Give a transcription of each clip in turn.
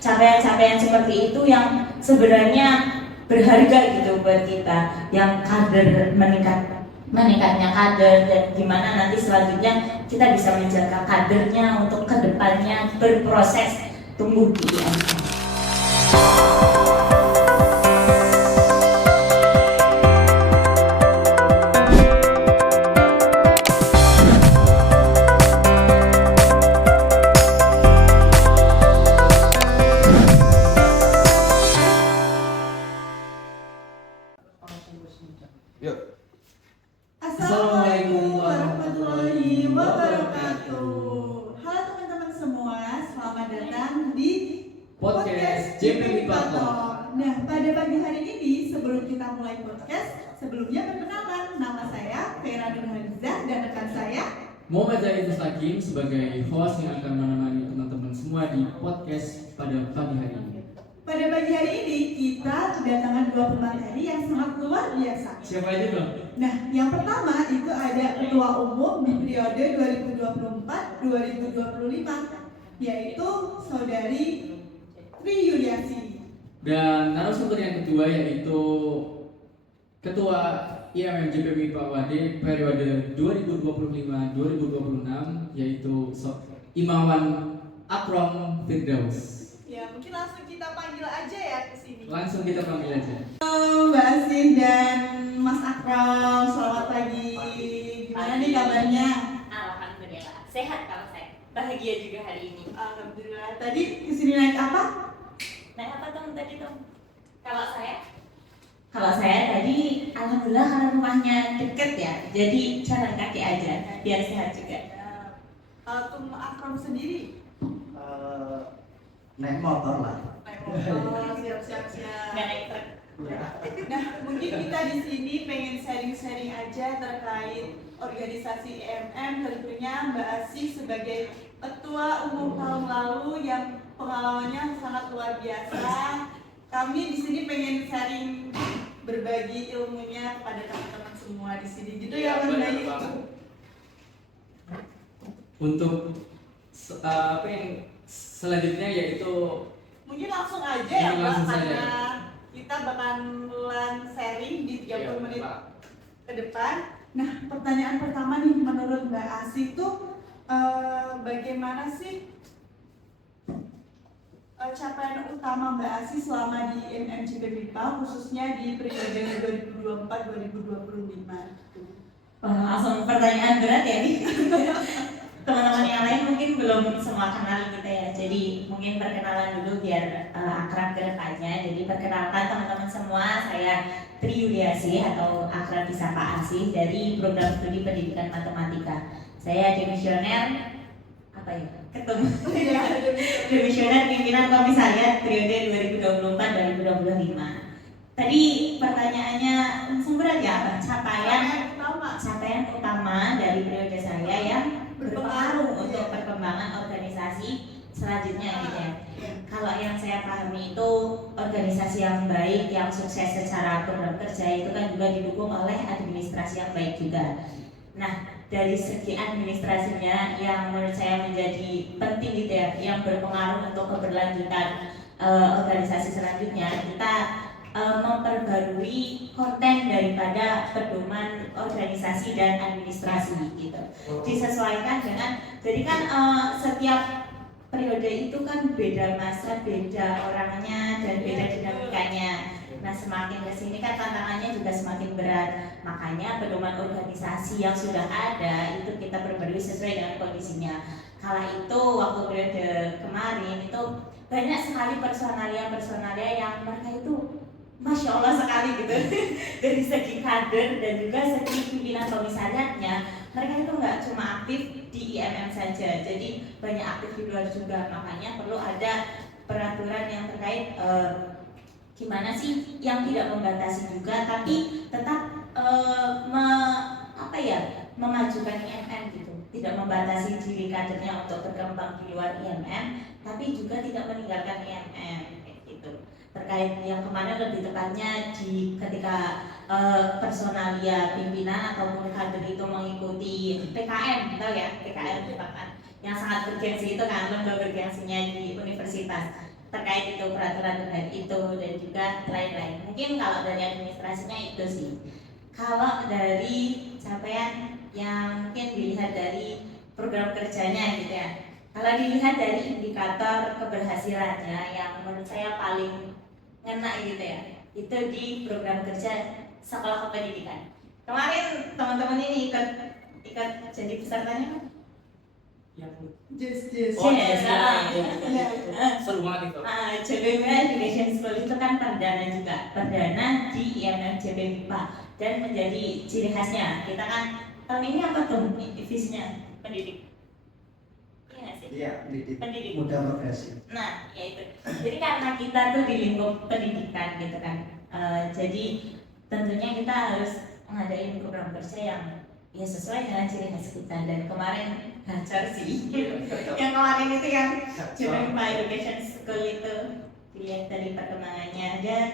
capaian-capaian seperti itu yang sebenarnya berharga gitu buat kita, yang kader meningkatnya kader, dan gimana nanti selanjutnya kita bisa menjaga kadernya untuk kedepannya berproses tumbuh di IMM. Assalamualaikum warahmatullahi wabarakatuh. Halo teman-teman semua, selamat datang di podcast JP Talk. Nah, pada pagi hari ini sebelum kita mulai podcast, sebelumnya perkenalkan, nama saya Vera Nurhalizah dan rekan saya Muhammad Zaidus Hakim sebagai host yang akan menemani teman-teman semua di podcast pada pagi hari ini. Pada pagi hari ini kita kedatangan dua pemateri yang sangat luar biasa. Siapa aja dong? Nah, yang pertama itu ada Ketua Umum di periode 2024-2025, yaitu Saudari Tri Yuliasi. Dan narasumber yang kedua yaitu Ketua IMM JP MIPA WAD periode 2025-2026 yaitu Imawan Akram Firdaus. Ya, mungkin langsung kita panggil aja ya ke sini. Langsung kita panggil aja. Halo Mbak Asih dan Mas Akram, selamat pagi. Gimana nih kabarnya? Alhamdulillah, sehat kalau saya. Bahagia juga hari ini. Alhamdulillah. Tadi kesini naik apa? Naik apa Tom tadi Tom? Kalau saya tadi alhamdulillah karena rumahnya deket ya, jadi jalan kaki aja biar sehat juga. Tum Akram sendiri? Naik motor lah. Oh, siap. Nggak naik truk. Nah, mungkin kita di sini pengen sharing-sharing aja terkait organisasi IMM, tentunya Mbak Asih sebagai Ketua Umum tahun lalu yang pengalamannya sangat luar biasa. Kami di sini pengen sharing, berbagi ilmunya kepada teman-teman semua di sini. Gitu ya, Mas Bayu. Untuk apa yang selanjutnya yaitu Mungkin langsung aja ya, Mbak, langsung saja. karena kita bakalan sharing di 30 menit ke depan. Nah, pertanyaan pertama nih, menurut Mbak Asih tuh bagaimana sih capaian utama Mbak Asih selama di IMMJP MIPA, khususnya di periode 2024-2025? Langsung pertanyaan berat ya nih. Teman-teman yang lain mungkin belum semua kenal kita ya, jadi mungkin perkenalan dulu biar akrab ke depannya. Jadi perkenalkan teman-teman semua, saya Tri Yuliasi atau akrab disapa Asih dari program studi pendidikan matematika. Saya demisioner demisioner pimpinan komisariat periode 2024-2025. Tadi pertanyaannya langsung berat ya, capaian utama dari periode saya yang berpengaruh untuk perkembangan organisasi selanjutnya gitu ya. Kalau yang saya pahami itu organisasi yang baik, yang sukses secara program kerja itu kan juga didukung oleh administrasi yang baik juga. Nah, dari segi administrasinya yang menurut saya menjadi penting gitu ya, yang berpengaruh untuk keberlanjutan organisasi selanjutnya, kita memperbarui konten daripada pedoman organisasi dan administrasi gitu. Disesuaikan dengan, jadi kan setiap periode itu kan beda masa, beda orangnya dan beda dinamikanya. Nah, semakin kesini kan tantangannya juga semakin berat. Makanya pedoman organisasi yang sudah ada itu kita perbarui sesuai dengan kondisinya. Kala itu waktu periode kemarin itu banyak sekali personalia yang mereka itu Masya Allah sekali gitu. Dari segi kader dan juga segi pimpinan komisariatnya, mereka itu nggak cuma aktif di IMM saja, jadi banyak aktif di luar juga. Makanya perlu ada peraturan yang terkait gimana sih yang tidak membatasi juga, tapi tetap memajukan IMM gitu, tidak membatasi diri kadernya untuk berkembang di luar IMM, tapi juga tidak meninggalkan IMM gitu. Terkait yang kemarin lebih tepatnya ketika personalia pimpinan ataupun kader itu mengikuti PKM, tahu ya PKM merupakan yang sangat bergengsi itu kan, lomba bergengsinya di universitas. terkait itu peraturan terkait itu dan juga lain-lain. Mungkin kalau dari administrasinya itu sih. Kalau dari capaian yang mungkin dilihat dari program kerjanya gitu ya. Kalau dilihat dari indikator keberhasilannya yang menurut saya paling ngena gitu ya, itu di program kerja sekolah kependidikan. Kemarin teman-teman ini ikut jadi pesertanya kan? Just. Oh, Yes, seru banget itu. JPM Education School itu kan perdana juga, perdana di IMM JPM MIPA dan menjadi ciri khasnya. Kita kan tahun ini apa tuh divisinya pendidik? Iya nggak sih? Iya, Pendidik. muda progresif. Nah, ya itu. Jadi karena kita tuh di lingkup pendidikan gitu kan, jadi tentunya kita harus mengadain program kerja yang ya sesuai dengan ciri khas kita. Dan kemarin gacor sih, yang kemarin itu yang JPM Education School itu dilihat dari perkembangannya dan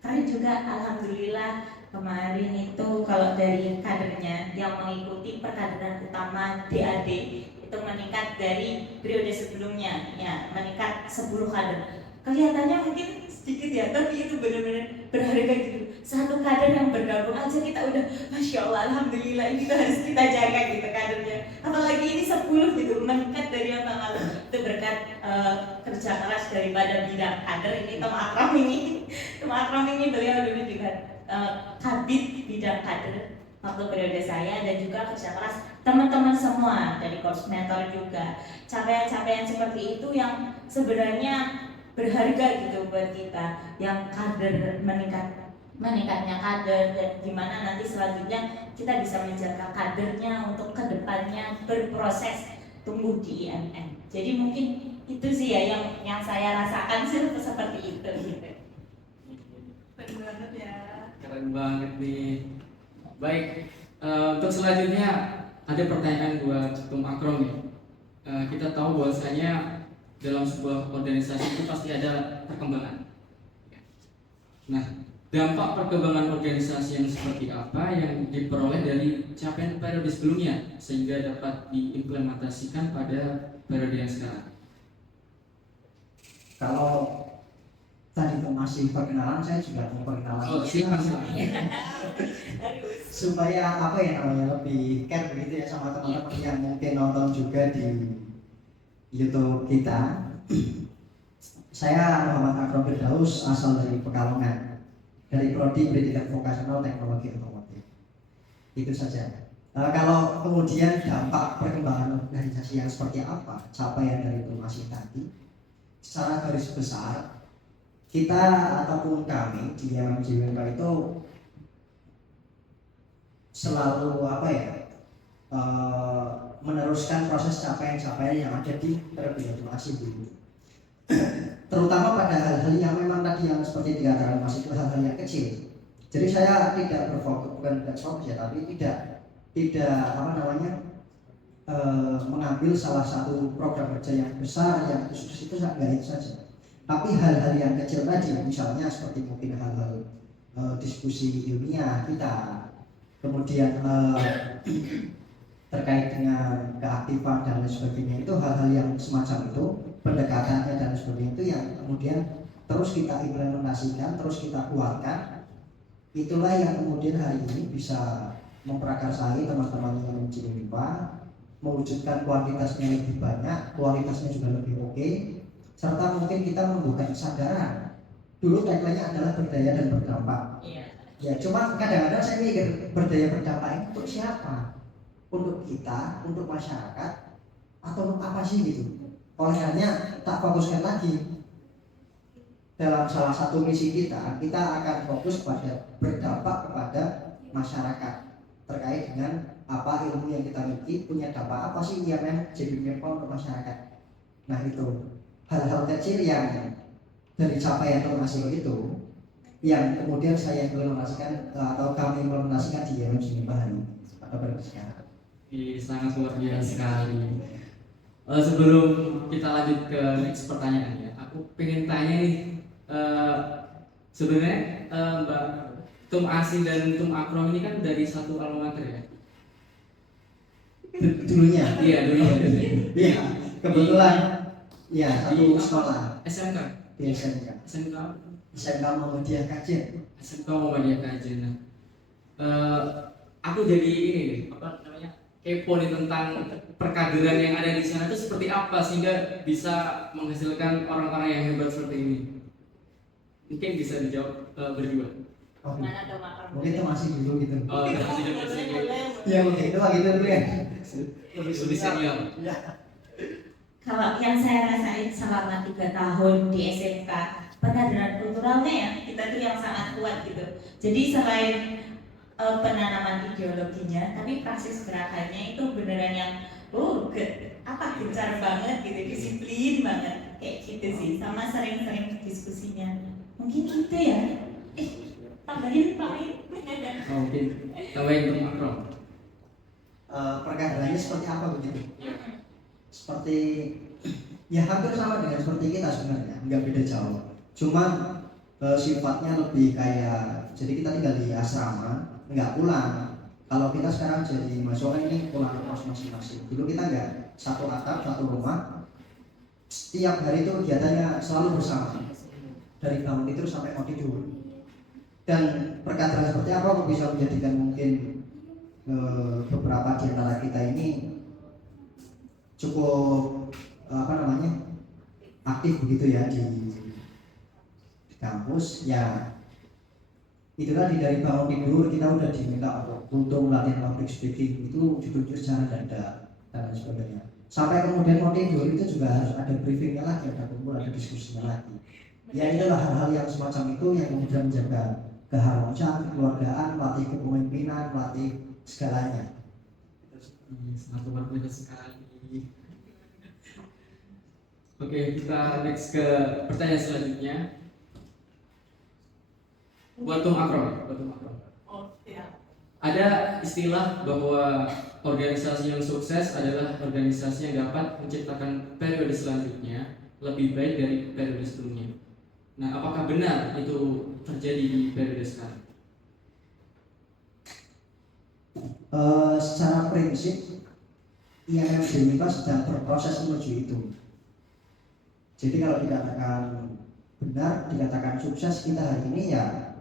keren juga, alhamdulillah. Kemarin itu kalau dari kadernya yang mengikuti perkaderan utama DAD itu meningkat dari periode sebelumnya, ya meningkat 10 kader. Kelihatannya mungkin sedikit ya, tapi itu benar-benar berharga gitu. Satu kader yang bergabung aja kita udah Masya Allah, alhamdulillah, ini tuh harus kita jaga gitu kadernya. Apalagi ini 10 gitu, meningkat dari yang lalu. Itu berkat kerja keras daripada bidang kader ini, Tom Akram ini beliau dulu juga kabid bidang kader waktu periode saya, dan juga kerja keras teman-teman semua dari koordinator juga. Capaian-capaian seperti itu yang sebenarnya berharga gitu buat kita, yang kader meningkatnya kader, dan gimana nanti selanjutnya kita bisa menjaga kadernya untuk kedepannya berproses tumbuh di IMM. Jadi mungkin itu sih ya yang saya rasakan sih seperti itu gitu. Keren banget ya. Keren banget nih. Baik, untuk selanjutnya ada pertanyaan buat Tum Akrom nih. Kita tahu bahwasanya dalam sebuah organisasi itu pasti ada perkembangan. Nah, dampak perkembangan organisasi yang seperti apa yang diperoleh dari capaian periode sebelumnya sehingga dapat diimplementasikan pada periode yang sekarang? Kalau tadi itu masih perkenalan, saya juga mau perkenalan. Oh, silakan. Supaya apa ya namanya, lebih care begitu ya sama teman-teman yang mungkin nonton juga di YouTube kita. Saya Muhammad Akrom Firdaus, asal dari Pekalongan, dari Prodi Pendidikan Vokasional Teknologi Otomotif. Itu saja. Kalau kemudian dampak perkembangan organisasi yang seperti apa, capaian dari itu masih tadi, secara garis besar kita ataupun kami di MMJWK itu selalu apa ya, meneruskan proses capaian-capaian yang ada di periode masih dulu. Terutama pada hal-hal yang memang tadi yang seperti dikatakan Mas, itu hal-hal yang kecil. Jadi saya tidak berfokus, bukan tidak fokus ya, tapi tidak apa namanya, mengambil salah satu program kerja yang besar yang khusus itu enggak itu saja. Tapi hal-hal yang kecil tadi, misalnya seperti mungkin hal-hal diskusi ilmiah kita, kemudian terkait dengan keaktifan dan lain sebagainya, itu hal-hal yang semacam itu, pendekatannya dan sebagainya itu yang kemudian terus kita implementasikan, terus kita kuatkan. Itulah yang kemudian hari ini bisa memprakarsai teman-teman yang menjadi MIPA, mewujudkan kuantitasnya lebih banyak, kualitasnya juga lebih oke, serta mungkin kita membuka kesadaran. Dulu tagline-nya adalah berdaya dan berdampak. Ya, cuma kadang-kadang saya mikir, berdaya berdampak itu untuk siapa? Untuk kita, untuk masyarakat, atau untuk apa sih gitu? Oleh karenanya tak fokuskan lagi. Dalam salah satu misi kita akan fokus pada berdampak kepada masyarakat terkait dengan apa ilmu yang kita miliki, punya dampak apa sih IMM JPM ke masyarakat. Nah itu hal-hal kecil yang dari capaian masing itu yang kemudian saya implementasikan atau kami implementasikan di IMM Sinibahan atau sekarang. Sangat luar biasa sekali. Sebelum kita lanjut ke next pertanyaan ya, aku pengen tanya nih, sebenarnya Mbak Tum Asi dan Tum Akrom ini kan dari satu alma mater ya? Dulunya. Iya, dulunya. Iya, kebetulan ya satu sekolah. SMK. di SMK. SMK. SMK Muhammadiyah Kajen. SMK Muhammadiyah Kajen. Nah, aku jadi ini nih, apa namanya, kepo nih tentang perkaderan yang ada di sana itu seperti apa sehingga bisa menghasilkan orang-orang yang hebat seperti ini. Mungkin bisa dijawab berdua. Oke. Mana dong Akram? Mungkin itu masih dulu gitu. Oh, kita masih dapat sini. Iya oke, itu lagi dulu ya. Lebih senior. Ya. Kalau yang saya rasain selama 3 tahun di SMK, penadaran kulturalnya ya, kita tuh yang sangat kuat gitu. Jadi selain penanaman ideologinya, tapi praksis gerakannya itu beneran yang gencar banget gitu, disiplin banget kayak gitu sih. Sama sering-sering diskusinya. Mungkin gitu ya. Tambahin Pak. Oh, mungkin tambahin untuk Akram. Perkadarannya seperti apa begitu? Seperti ya hampir sama dengan seperti kita sebenarnya, nggak beda jauh. Cuman sifatnya lebih kayak, jadi kita tinggal di asrama, nggak pulang. Kalau kita sekarang jadi mahasiswa ini pulang ke kos masing-masing. Dulu kita nggak satu atap, satu rumah. Setiap hari itu kegiatannya selalu bersama, dari bangun tidur sampai mau tidur. Dan perkadaran seperti apa kok bisa menjadikan mungkin beberapa di antara kita ini cukup aktif begitu ya di kampus ya. Itu tadi dari bangun tidur kita udah diminta untuk latihan public speaking, itu jujur secara dada dan lain sebagainya. Sampai kemudian mau tidur itu juga harus ada briefingnya lagi, ada kumpul, ada diskusinya lagi. Ya itulah hal-hal yang semacam itu yang kemudian menjaga keharmonisan, kekeluargaan, melatih kepemimpinan, melatih segalanya. Sangat luar biasa sekali. Oke, kita next ke pertanyaan selanjutnya. Buat Tum Akram. Oh, siap. Ada istilah bahwa organisasi yang sukses adalah organisasi yang dapat menciptakan periode selanjutnya lebih baik dari periode sebelumnya. Nah, apakah benar itu terjadi di periode sekarang? Secara prinsip IMM Demika sedang berproses menuju itu. Jadi kalau dikatakan benar, dikatakan sukses kita hari ini ya,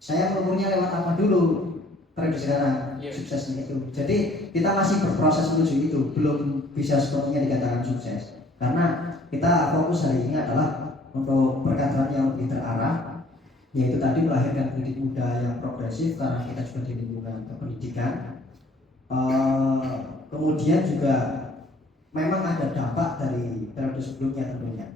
saya mengukurnya lewat apa dulu periode sekarang suksesnya itu. Jadi kita masih berproses menuju itu, belum bisa sepenuhnya dikatakan sukses. Karena kita fokus hari ini adalah untuk perkaderan yang lebih terarah, yaitu tadi melahirkan pendidik muda yang progresif karena kita juga di lingkungan pendidikan. Kemudian juga memang ada dampak dari periode sebelumnya tentunya.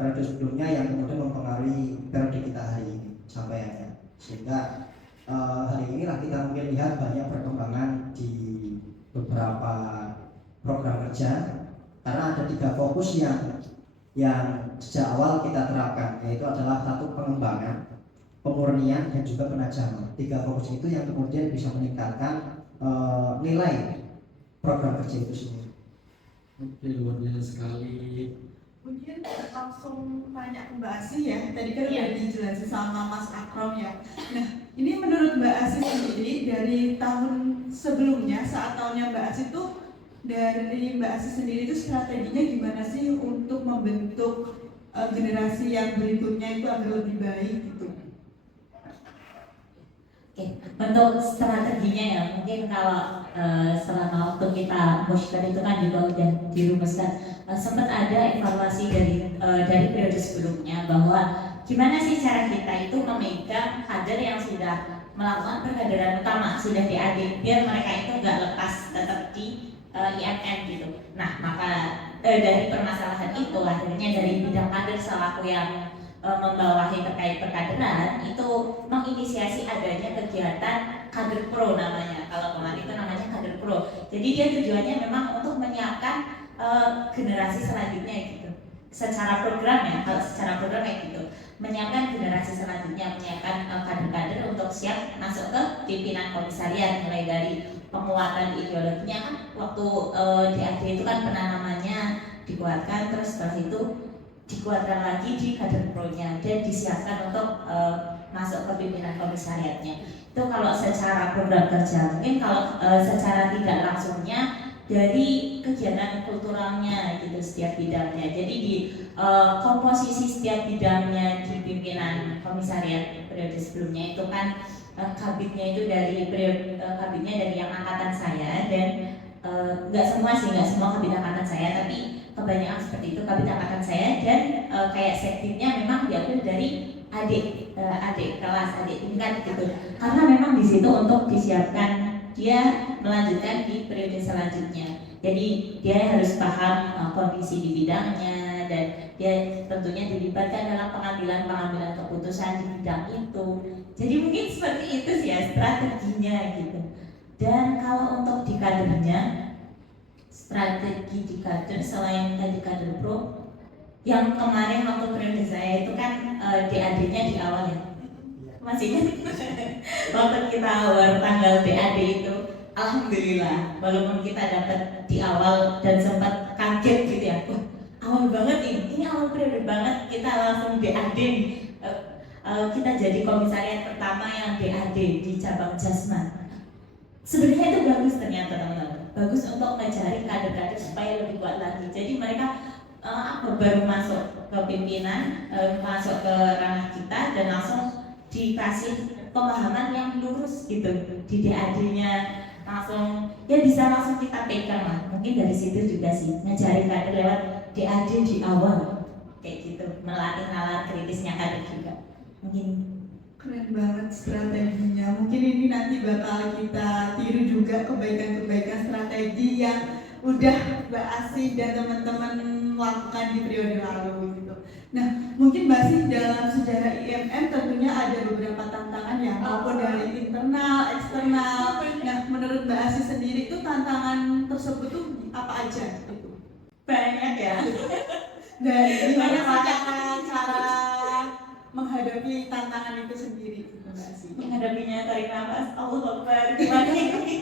Periode sebelumnya yang kemudian mempengaruhi periode kita hari ini sampaiannya. Sehingga hari inilah kita mungkin lihat banyak perkembangan di beberapa program kerja. Karena ada 3 fokus yang sejak awal kita terapkan, yaitu adalah 1 pengembangan, pemurnian, dan juga penajaman. 3 fokus itu yang kemudian bisa meningkatkan nilai program kerja itu sendiri. Oke, luar biasa sekali. Mungkin langsung tanya ke Mbak Asih ya. Tadi kan udah dijelasin sama Mas Akram ya. Nah, ini menurut Mbak Asih sendiri dari tahun sebelumnya, saat tahunnya Mbak Asih itu, dari Mbak Asih sendiri itu strateginya gimana sih untuk membentuk generasi yang berikutnya itu agar lebih baik gitu? Oke, untuk strateginya ya mungkin kalau selama waktu kita musyawarah itu kan juga udah dirumuskan, sempat ada evaluasi dari periode sebelumnya bahwa gimana sih cara kita itu memegang kader yang sudah melakukan perkaderan utama, sudah di AD, biar mereka itu nggak lepas tetap di IMM gitu. Nah, maka dari permasalahan itu akhirnya dari bidang kader selaku yang membawahi terkait perkaderan itu menginisiasi adanya kegiatan kader pro namanya. Kalau kemarin itu namanya kader pro. Jadi dia tujuannya memang untuk menyiapkan generasi selanjutnya gitu. Secara program ya, kalau secara program kayak gitu. Menyiapkan generasi selanjutnya, menyiapkan kader-kader untuk siap masuk ke pimpinan komisariat, mulai dari penguatan ideologinya kan waktu di AD itu kan penanamannya dikuatkan, terus setelah itu dikuatkan lagi di kader pro-nya dan disiapkan untuk masuk ke pimpinan komisariatnya. Itu kalau secara program kerja. Mungkin kalau secara tidak langsungnya dari kegiatan kulturalnya gitu setiap bidangnya. Jadi di komposisi setiap bidangnya di pimpinan komisariat periode sebelumnya itu kan kabitnya itu dari kabitnya dari yang angkatan saya, dan nggak semua kabit angkatan saya, tapi kebanyakan seperti itu kabit angkatan saya, dan kayak sektifnya memang diambil dari adik kelas, adik tingkat gitu, karena memang di situ untuk disiapkan dia melanjutkan di periode selanjutnya. Jadi dia harus paham kondisi di bidangnya, dan dia tentunya dilibatkan dalam pengambilan keputusan di bidang itu. Jadi mungkin seperti itu sih ya strateginya gitu. Dan kalau untuk di kadernya, strategi di kader selain tadi kader pro, yang kemarin waktu periode saya itu kan DAD-nya di awal ya, masih ingat waktu kita awal tanggal DAD itu, alhamdulillah walaupun kita dapat di awal dan sempat kaget gitu ya, wah awal banget ini awal periode banget kita langsung DAD nih. Kita jadi komisariat pertama yang DAD di cabang Jasman. Sebenarnya itu bagus ternyata teman-teman, bagus untuk mencari kader-kader supaya lebih kuat lagi. Jadi mereka baru masuk ke pimpinan, masuk ke ranah kita, dan langsung dikasih pemahaman yang lurus gitu di DAD-nya, langsung ya bisa langsung kita pegang lah. Mungkin dari situ juga sih mencari kader lewat DAD di awal kayak gitu, melatih nalar kritisnya kader juga. Mungkin Keren banget strateginya. Mungkin ini nanti bakal kita tiru juga kebaikan-kebaikan strategi yang udah Mbak Asih dan teman-teman lakukan di periode lalu gitu. Nah, mungkin Mbak Asih dalam sejarah IMM tentunya ada beberapa tantangan ya, maupun dari internal, eksternal. Nah, menurut Mbak Asih sendiri itu tantangan tersebut tuh apa aja gitu? banyak ya. Dan gimana cara menghadapi tantangan itu sendiri gitu Mbak Asih? Menghadapinya tarik nafas, Allahu Akbar, gimana ini?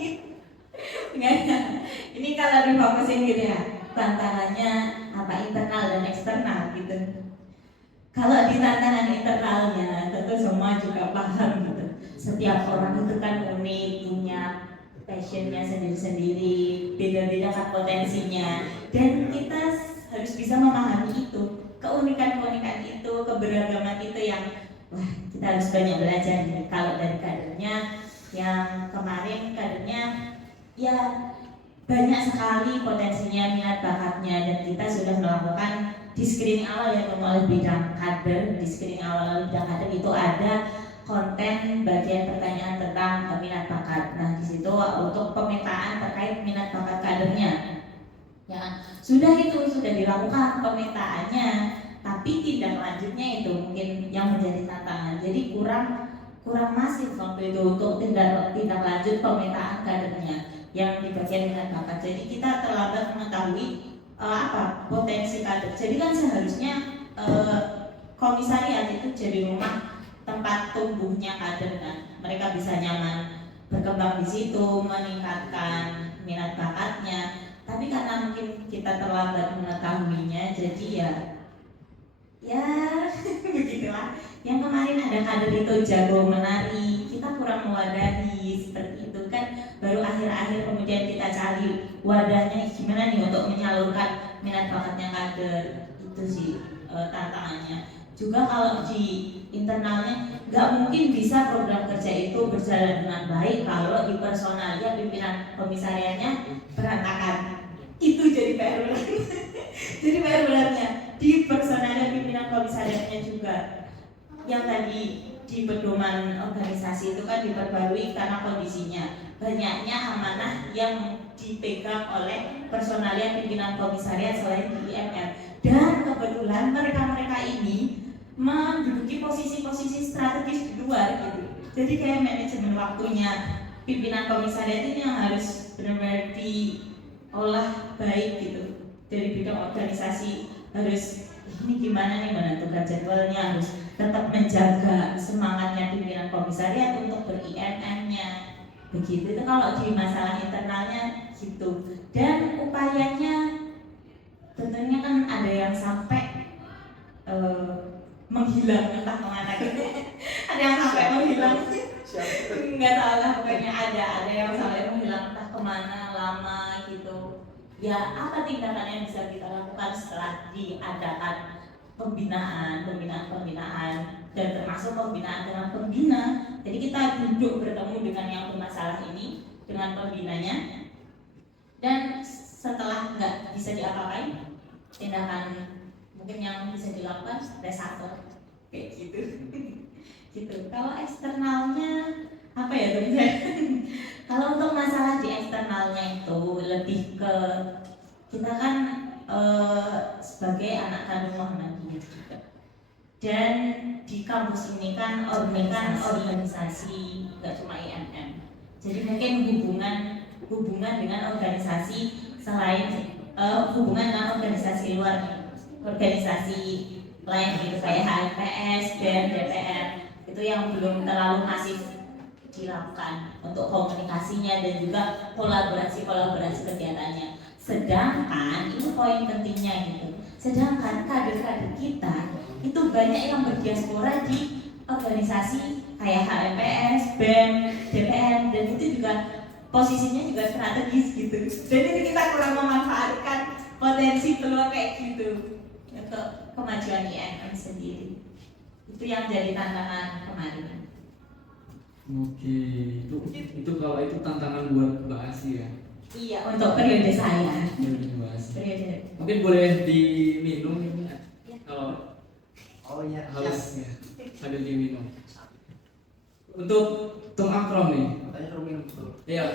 Enggak ya. Ini kalau difokusin gitu ya, tantangannya apa internal dan eksternal gitu. Kalau di tantangan internalnya tentu semua juga paham gitu. Setiap orang itu kan unik, punya passionnya sendiri-sendiri, beda-beda kan potensinya, dan kita harus bisa memahami itu, keunikan-keunikan itu, keberagaman itu yang wah kita harus banyak belajar nih. Kalau dari kadernya yang kemarin kadernya ya banyak sekali potensinya, minat bakatnya, dan kita sudah melakukan di screening awal ya oleh bidang kader. Di screening awal bidang kader itu ada konten bagian pertanyaan tentang minat bakat. Nah di situ untuk pemetaan terkait minat bakat kadernya, ya sudah dilakukan pemetaannya, tapi tindak lanjutnya itu mungkin yang menjadi tantangan. Jadi kurang masif waktu itu untuk tindak lanjut pemetaan kadernya yang di bagian minat bakat. Jadi kita terlambat mengetahui potensi kader. Jadi kan seharusnya komisariat itu jadi rumah tempat tumbuhnya kader kan. Mereka bisa nyaman berkembang di situ, meningkatkan minat bakatnya. Tapi karena mungkin kita terlambat mengetahuinya, jadi ya begitulah. Yang kemarin ada kader itu jago menari, kita kurang mewadahi seperti itu kan. Baru akhir-akhir kemudian kita cari wadahnya gimana nih untuk menyalurkan minat bakatnya kader. Itu sih tantangannya. Juga kalau di internalnya nggak mungkin bisa program kerja itu berjalan dengan baik kalau di personalnya pimpinan komisariatnya berantakan. Itu jadi PR benar. Jadi PR benarnya di personalnya pimpinan komisariatnya juga. Yang tadi di pedoman organisasi itu kan diperbarui karena kondisinya banyaknya amanah yang dipegang oleh personalia pimpinan komisariat selain di IMM, dan kebetulan mereka ini menduduki posisi-posisi strategis di luar gitu. Jadi kayak manajemen waktunya pimpinan komisariat ini yang harus benar-benar diolah baik gitu. Dari bidang organisasi harus ini gimana nih menentukan jadwalnya, harus tetap menjaga semangatnya pimpinan komisariat untuk ber-IMM-nya. Begitu itu kalau di masalah internalnya gitu. Dan upayanya tentunya kan ada yang sampai menghilang entah kemana gitu. Ada yang sampai menghilang, nggak tahu lah, pokoknya ada yang sampai menghilang entah kemana lama gitu. Ya apa tindakan yang bisa kita lakukan setelah diadakan pembinaan dan termasuk pembinaan dengan pembina. Jadi kita duduk bertemu dengan yang bermasalah ini dengan pembinanya, dan setelah nggak bisa diapa-apain, tindakan mungkin yang bisa dilakukan reshuffle kayak gitu. Gitu. Kalau eksternalnya apa ya teman-teman? Kalau untuk masalah di eksternalnya itu lebih ke kita kan sebagai anak kandung Muhammadiyah juga. Dan di kampus ini kan organisasi, nggak cuma IMM. Jadi mungkin hubungan dengan organisasi selain hubungan dengan organisasi luar, organisasi lain gitu kayak HMPS dan DPR itu yang belum terlalu masif dilakukan untuk komunikasinya dan juga kolaborasi kegiatannya. Sedangkan ini poin pentingnya gitu. Sedangkan kader-kader kita itu banyak yang berdiaspora di organisasi kayak HMPS, BEM, DPR, dan itu juga posisinya juga strategis gitu. Dan ini kita kurang memanfaatkan potensi peluang kayak gitu untuk kemajuan IMM sendiri. Itu yang jadi tantangan kemarin. Oke, itu kalau itu tantangan buat Mbak Asi ya. Iya, untuk periode saya. Periode Mbak Asi. Periode. Mungkin boleh diminum ini ya. Kalau iya, haus ya, ada diminum. Untuk Tum Akrom nih. katanya suruh minum betul. Iya,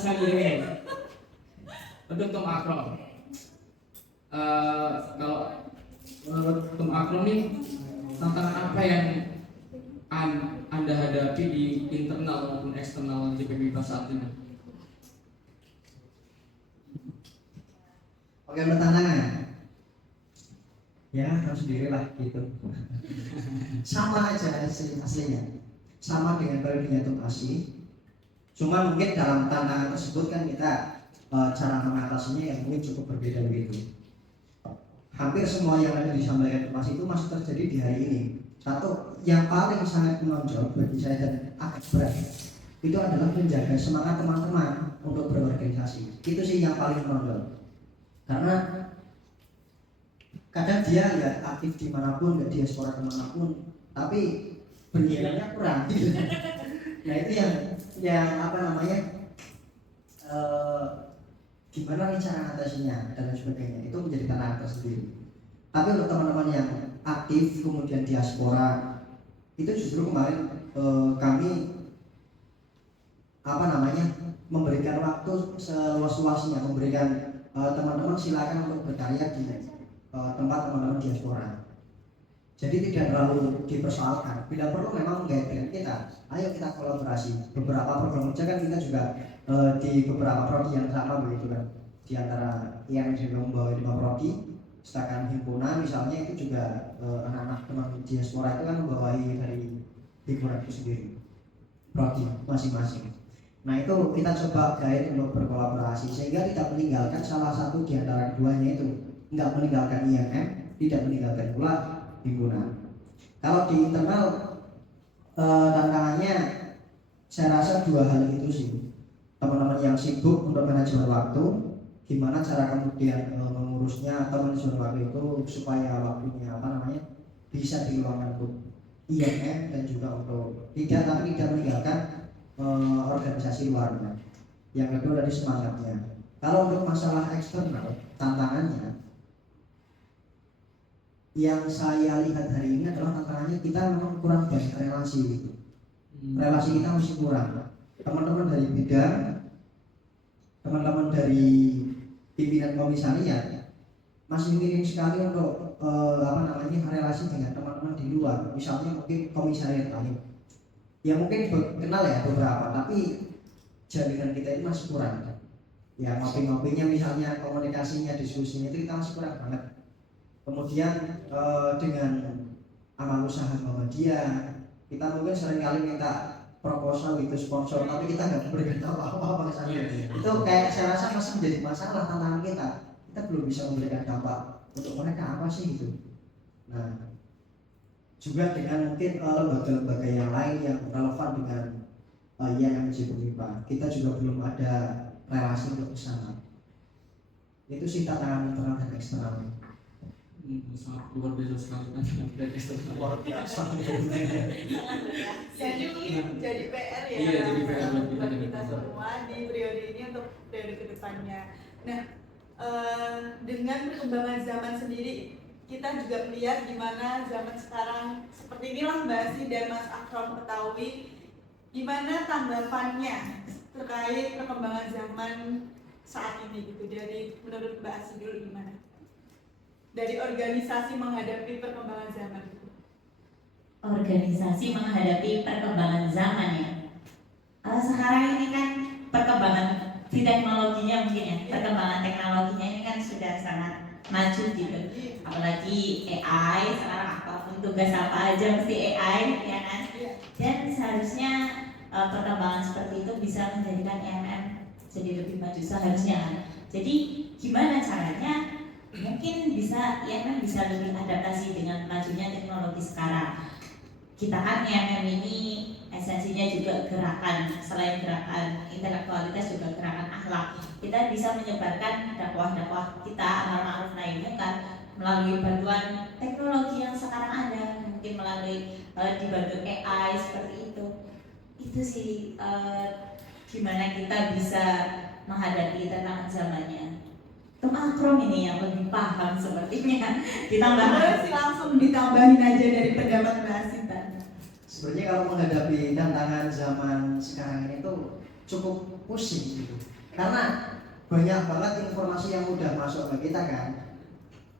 sambil minum. Untuk Tum Akrom. Kalau menurut Tum Akrom nih, tantangan apa yang Anda hadapi di internal maupun eksternal JPB saat ini? Oke, untuk tantangan ya tahu sendiri lah gitu. Sama aja aslinya, sama dengan periodenya Tum Asi. Cuma mungkin dalam tantangan tersebut kan kita cara mengatasinya yang mungkin cukup berbeda begitu. Hampir semua yang ada disampaikan Tum Asi itu masih terjadi di hari ini. Satu yang paling sangat menonjol bagi saya dan agak berat itu adalah menjaga semangat teman-teman untuk berorganisasi. Itu sih yang paling menonjol. Karena kadang dia ya aktif dimanapun, nggak diaspora kemanapun, tapi benderanya kurang. Nah itu yang apa namanya, gimana nih cara ngatasinya dan lain sebagainya, itu menjadi tantangan tersendiri. Tapi untuk teman-teman yang aktif kemudian diaspora, itu justru kemarin kami apa namanya memberikan waktu seluas-luasnya, memberikan teman-teman silakan untuk berkarya di tempat teman-teman diaspora. Jadi tidak terlalu dipersoalkan. Bila perlu memang menggait kita, ayo kita kolaborasi. Beberapa program kerja kan kita juga di beberapa prodi yang sama begitu kan. Di antara yang membawa 5 prodi, sedangkan himpunan misalnya itu juga anak-anak teman diaspora itu kan membawahi dari himpunan itu sendiri, prodi masing-masing. Nah itu kita coba guide untuk berkolaborasi sehingga tidak meninggalkan salah satu di antara keduanya itu, nggak meninggalkan IMM, tidak meninggalkan pula himpunan. Kalau di internal tantangannya saya rasa 2 hal itu sih. Teman-teman yang sibuk untuk manajemen waktu, gimana cara kemudian mengurusnya atau manajemen waktu itu supaya waktunya apa namanya bisa diluangkan untuk IMM dan juga untuk tidak meninggalkan organisasi luarnya. Yang kedua dari semangatnya. Kalau untuk masalah eksternal, tantangannya yang saya lihat hari ini adalah tantangannya kita memang kurang banyak relasi gitu. Relasi kita masih kurang. Teman-teman dari bidang, teman-teman dari pimpinan komisariat masih minim sekali untuk relasi dengan teman-teman di luar. Misalnya mungkin komisariat lain. Ya mungkin kenal ya beberapa, tapi jaminan kita itu masih kurang. Ya ngopi-ngopinya misalnya, komunikasinya, diskusinya itu kita masih kurang banget. Kemudian dengan amal usaha Muhammadiyah, kita mungkin seringkali minta proposal gitu, sponsor, tapi kita nggak memberikan apa-apa ke sana. Itu kayak saya rasa masih menjadi masalah tantangan kita. Kita belum bisa memberikan dampak untuk mereka apa sih gitu. Nah, juga dengan mungkin lembaga-lembaga yang lain yang relevan dengan yang menjadi kita juga belum ada relasi untuk bersama. Itu sih tantangan internal dan eksternal. Sangat luar biasa sekali kan dan eksternal. Luar biasa. Jadi PR ya. Iya, jadi PR buat kita buat ke kita depan. semua di periode ini untuk periode kedepannya. Nah, dengan perkembangan zaman sendiri, kita juga melihat gimana zaman sekarang seperti inilah Mbak Asih dan Mas Akram ketahui gimana tanggapannya terkait perkembangan zaman saat ini gitu. Dari menurut Mbak Asih dulu gimana? Dari organisasi menghadapi perkembangan zaman itu. Organisasi menghadapi perkembangan zaman ya. Sekarang ini kan perkembangan di teknologinya mungkin ya, perkembangan teknologinya ini kan sudah sangat maju gitu. Apalagi AI sekarang apapun tugas apa aja mesti AI ya kan. Dan seharusnya perkembangan seperti itu bisa menjadikan IMM jadi lebih maju seharusnya kan. Jadi gimana caranya? Mungkin bisa IMM bisa lebih adaptasi dengan majunya teknologi sekarang. Kita kan IMM ini esensinya juga gerakan, selain gerakan intelektualitas juga gerakan akhlak. Kita bisa menyebarkan dakwah-dakwah kita amar ma'ruf nahi munkar melalui bantuan teknologi yang sekarang ada, mungkin melalui dibantu AI seperti itu. Itu sih gimana kita bisa menghadapi tantangan zamannya. Tom Akrom ini yang lebih paham sepertinya. Ditambah Boleh sih langsung ditambahin aja dari pendapat Mbak Asih tadi. Sebenarnya kalau menghadapi tantangan zaman sekarang ini tuh cukup pusing gitu. Karena banyak banget informasi yang mudah masuk ke kita kan.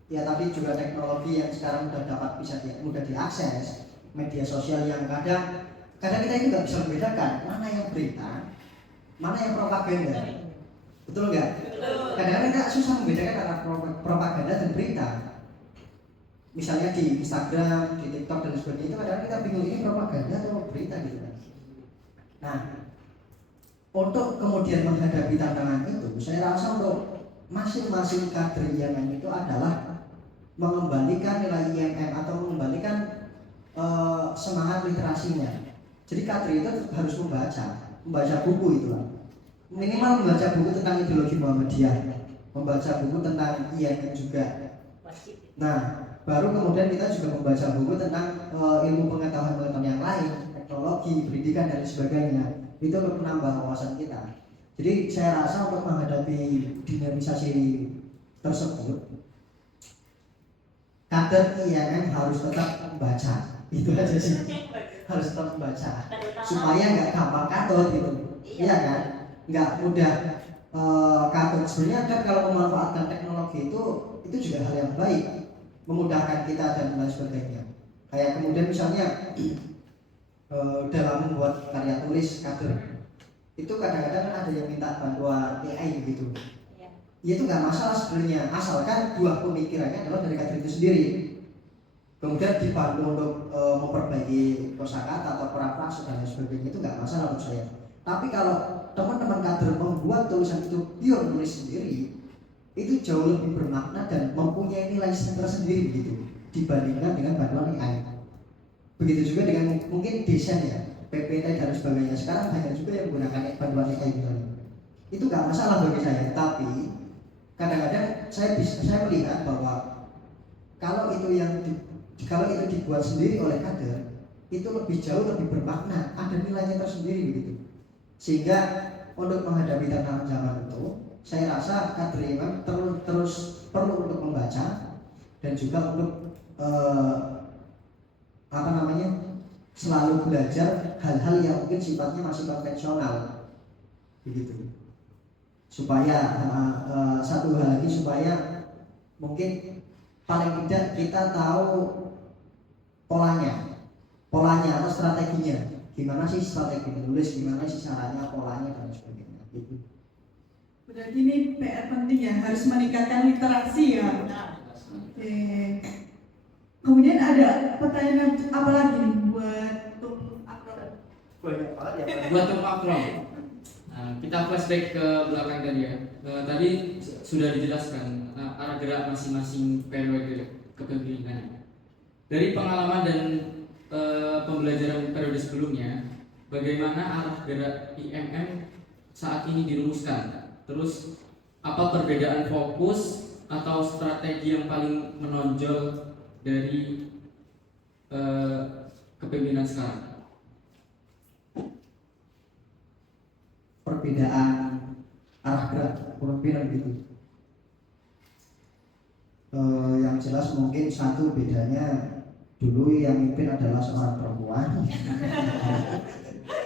Ya tapi juga teknologi yang sekarang udah dapat mudah diakses, media sosial yang kadang kita itu nggak bisa membedakan mana yang berita, mana yang propaganda. Betul nggak? Kadang-kadang kita susah membedakan antara propaganda dan berita. Misalnya di Instagram, di TikTok dan sebagainya itu kadang-kadang kita bingung ini propaganda atau berita gitu kan. Nah, untuk kemudian menghadapi tantangan itu, saya rasa untuk masing-masing kader IMM itu adalah mengembalikan nilai IMM atau mengembalikan semangat literasinya. Jadi kader itu harus membaca buku itu lah. Minimal membaca buku tentang ideologi Muhammadiyah, membaca buku tentang IMM juga. Nah, baru kemudian kita juga membaca buku tentang ilmu pengetahuan yang lain, teknologi, pendidikan dan sebagainya. Itu untuk menambah wawasan kita. Jadi saya rasa untuk menghadapi dinamisasi tersebut, kader IMM harus tetap membaca. Itu aja sih. Harus tetap membaca supaya nggak gampang katut gitu. Iya kan? Nggak mudah katut. Sebenarnya kan kalau memanfaatkan teknologi itu juga hal yang baik, memudahkan kita dan lain sebagainya. Kayak kemudian misalnya dalam membuat karya tulis kader itu kadang-kadang kan ada yang minta bantuan AI gitu. Ya itu nggak masalah sebenarnya, asalkan buah pemikirannya adalah dari kader itu sendiri. Kemudian dibantu untuk memperbaiki kosakata atau parafrase dan lain sebagainya, itu nggak masalah menurut saya. Tapi kalau teman-teman kader membuat tulisan itu pure nulis sendiri, itu jauh lebih bermakna dan mempunyai nilai tersendiri begitu dibandingkan dengan bantuan AI. Begitu juga dengan mungkin desain ya, PPT dan sebagainya. Sekarang banyak juga yang menggunakan bantuan AI misalnya. Itu nggak masalah bagi saya. Tapi kadang-kadang saya melihat bahwa kalau itu dibuat sendiri oleh kader, itu jauh lebih bermakna, ada nilainya tersendiri begitu. Sehingga untuk menghadapi tantangan zaman itu, saya rasa kader memang terus perlu untuk membaca dan juga untuk selalu belajar hal-hal yang mungkin sifatnya masih konvensional begitu. Supaya satu hal lagi, supaya mungkin paling tidak kita tahu polanya atau strateginya. Gimana sih strategi menulis, gimana sih caranya, polanya dan sebagainya gitu. Berarti ini PR penting ya, harus meningkatkan literasi ya. Oke. Kemudian ada pertanyaan apa lagi nih buat Tum Akrom? Banyak banget ya. Buat Tum Akrom, kita flashback ke belakang tadi ya. Tadi sudah dijelaskan arah gerak masing-masing periode kepemimpinan. Dari pengalaman dan pembelajaran periode sebelumnya, bagaimana arah gerak IMM saat ini dirumuskan Terus apa perbedaan fokus atau strategi yang paling menonjol dari kepemimpinan sekarang? Perbedaan arah gerak kepemimpinan gitu. Yang jelas mungkin satu bedanya, dulu yang mimpin adalah seorang perempuan,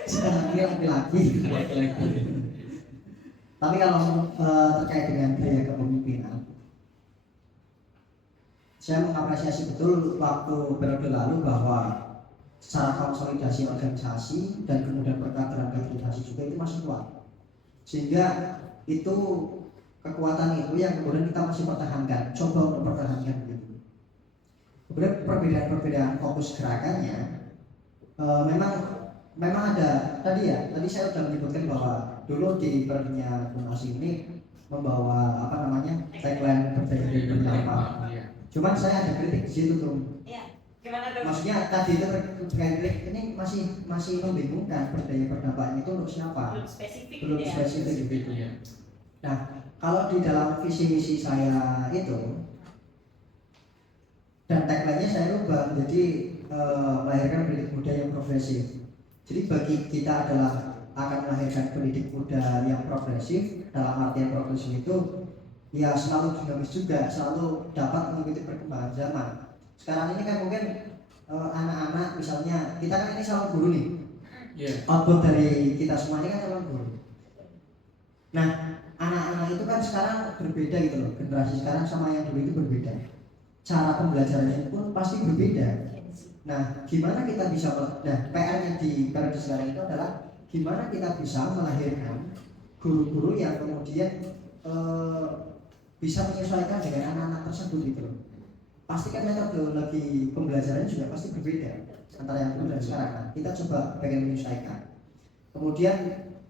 sekarang dia laki-laki. Tapi kalau terkait dengan gaya kepemimpinan, saya mengapresiasi betul waktu periode lalu bahwa secara konsolidasi organisasi dan kemudian perkaderan kaderisasi juga itu masih kuat, sehingga itu kekuatan itu yang kemudian kita masih pertahankan, coba untuk pertahankan gitu. Kemudian perbedaan fokus gerakannya, memang ada tadi saya sudah menyebutkan bahwa dulu di perannya Donasi ini membawa tagline berdaya bersama. Cuman saya ada kritik di situ tuh. Ya, gimana dong? Maksudnya tadi itu kritik ini masih membingungkan, berdaya berdampaknya itu untuk siapa? Belum spesifik gitu ya. Nah, kalau di dalam visi misi saya itu dan tagline-nya saya rubah jadi melahirkan pendidik muda yang progresif. Jadi bagi kita adalah akan melahirkan pendidik muda yang progresif. Dalam artian progresif itu ya selalu dinamis juga, selalu dapat mengikuti perkembangan zaman. Sekarang ini kan mungkin anak-anak misalnya, kita kan ini calon guru nih, output dari kita semua ini kan calon guru. Nah, anak-anak itu kan sekarang berbeda gitu loh, generasi sekarang sama yang dulu itu berbeda. Cara pembelajarannya pun pasti berbeda. Nah, gimana kita bisa, PR-nya di periode sekarang itu adalah gimana kita bisa melahirkan guru-guru yang kemudian bisa menyesuaikan dengan anak-anak tersebut gitu loh. Pasti kan metodologi pembelajarannya juga pasti berbeda antara yang dulu dan sekarang. Nah, kita coba bagian menyesuaikan. Kemudian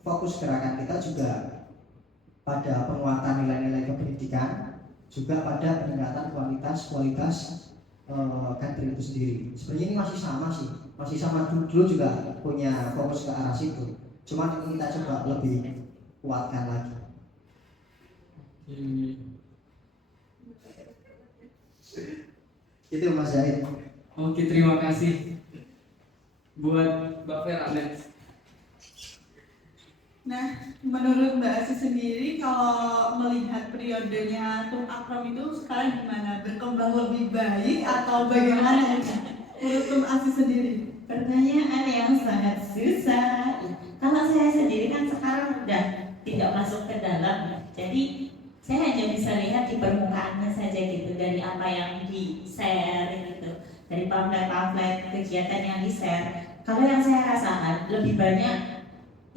fokus gerakan kita juga pada penguatan nilai-nilai kependidikan, juga pada peningkatan kualitas kader itu sendiri. Sebenarnya ini masih sama dulu juga punya fokus ke arah situ. Cuman ini kita coba lebih kuatkan lagi. Itu Mas Zahid. Oke, terima kasih buat Mbak Vera. Nah, menurut Mbak Asi sendiri, kalau melihat periodenya Tum Akrom itu sekarang gimana? Berkembang lebih baik atau bagaimana? Menurut Tum Asi sendiri? Pertanyaan yang sangat susah. Kalau saya sendiri kan sekarang udah tidak masuk ke dalam, jadi saya hanya bisa lihat di permukaannya saja gitu, dari apa yang di share gitu, dari pamflet kegiatan yang di share. Kalau yang saya rasakan lebih banyak,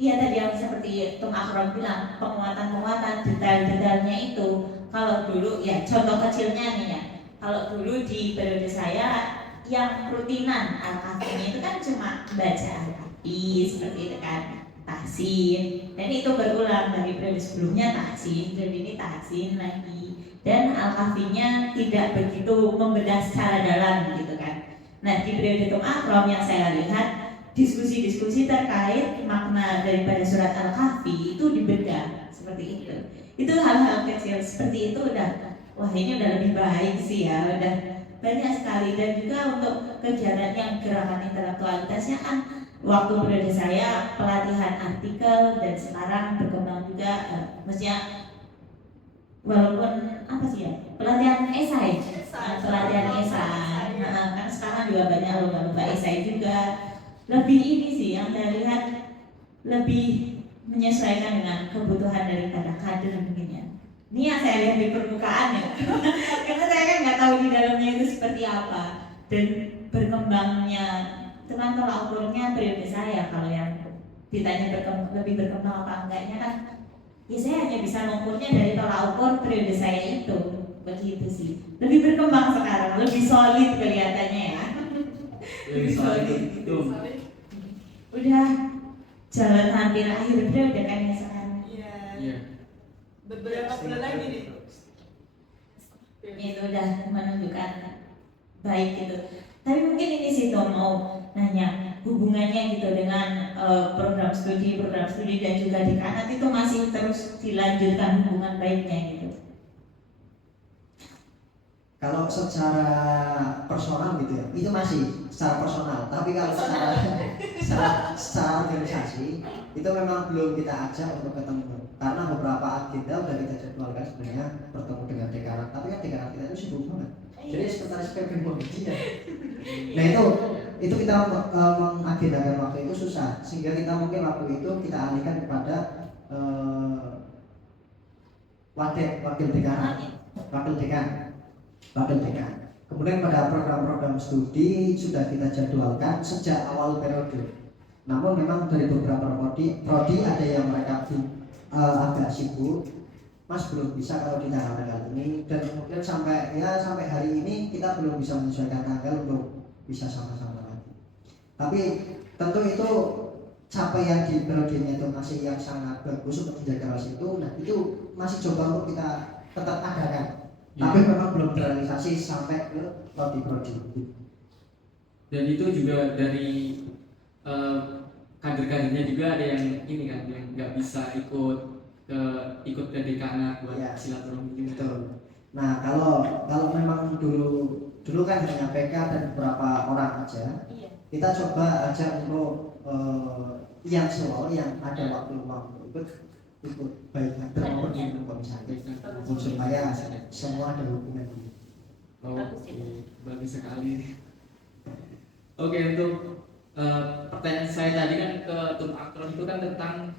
iya tadi yang seperti Tung Akrom bilang, penguatan detail-detailnya itu. Kalau dulu ya contoh kecilnya nih ya, kalau dulu di periode saya yang rutinan al-kafinya itu kan cuma baca al-kafi seperti itu kan, tahsin, dan itu berulang dari periode sebelumnya tahsin, dan ini tahsin lagi, dan al-kafinya tidak begitu membedah secara dalam gitu kan. Nah, di periode Tung Akrom yang saya lihat, diskusi-diskusi terkait makna daripada surat Al-Kahfi itu dibedah seperti itu. Itu hal-hal kecil seperti itu udah, wah ini udah lebih baik sih ya, udah banyak sekali. Dan juga untuk kegiatan yang gerakan intelektualitasnya kan, waktu periode saya pelatihan artikel, dan sekarang berkembang juga, maksudnya walaupun apa sih ya, pelatihan esai, kan sekarang juga banyak lomba-lomba esai juga. Lebih ini sih yang saya lihat, lebih menyesuaikan dengan kebutuhan daripada kader mungkin ya. Ini yang saya lihat di permukaan ya. Karena saya kan nggak tahu di dalamnya itu seperti apa, dan berkembangnya teman tolak ukurnya periode saya. Kalau yang ditanya lebih berkembang apa enggaknya kan, ya saya hanya bisa mengukurnya dari tolak ukur periode saya itu. Begitu sih. Lebih berkembang sekarang, lebih solid kelihatannya ya. Lebih solid gitu. Udah jalan hampir akhir periode kan ya sekarang. Iya. Beberapa bulan lagi nih. Itu udah menunjukkan baik gitu. Tapi mungkin ini sih Tom mau nanya, hubungannya gitu dengan program studi dan juga dekanat itu masih terus dilanjutkan hubungan baiknya gitu. Kalau secara personal gitu ya, itu masih secara personal. Tapi kalau secara organisasi itu memang belum kita ajak untuk ketemu. Karena beberapa agenda udah kita jadwalkan sebenarnya bertemu dengan dekanat. Tapi kan dekanat kita itu sibuk banget. Jadi sekretaris PP dia. Nah itu kita mengagendakan waktu itu susah. Sehingga kita mungkin waktu itu kita alihkan kepada wakil dekan. Kemudian pada program-program studi sudah kita jadwalkan sejak awal periode. Namun memang dari beberapa prodi ada yang mereka agak sibuk, Mas belum bisa kalau di tanggal ini, dan kemudian sampai hari ini kita belum bisa menyesuaikan tanggal untuk bisa sama-sama lagi. Tapi tentu itu capaian di periodenya itu masih yang sangat bagus untuk menjaga hal itu. Nah itu masih coba untuk kita tetap adakan. Tapi memang belum terrealisasi sampai ke prodi-prodi. Dan itu juga dari kader-kadernya juga ada yang ini kan, yang nggak bisa ikut ke dekanat buat silaturahmi juga. Betul. Nah kalau memang dulu kan hanya PK dan beberapa orang aja, kita coba ajak untuk yang slow, yang ada waktu luang untuk ikut baik kader maupun di komisaris supaya semua ada hubungan. Bagus sekali. Oke, untuk pertanyaan saya tadi kan ke Tum Akron itu kan tentang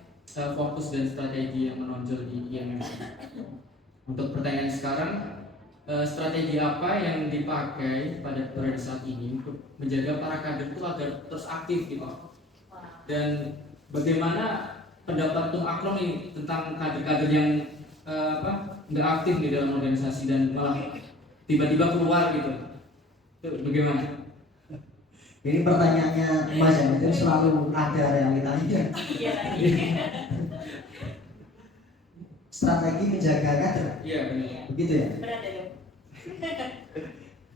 fokus dan strategi yang menonjol di IMM. Untuk pertanyaan sekarang, strategi apa yang dipakai pada saat ini untuk menjaga para kader itu agar terus aktif gitu? Dan bagaimana pendapat Tum Akron ini tentang kader-kader yang nggak aktif di dalam organisasi dan malah tiba-tiba keluar gitu? Itu bagaimana? Ini pertanyaannya Mas ya, itu selalu ada realitanya. Strategi menjaga kader. Iya benar. Begitu ya? Berada ya.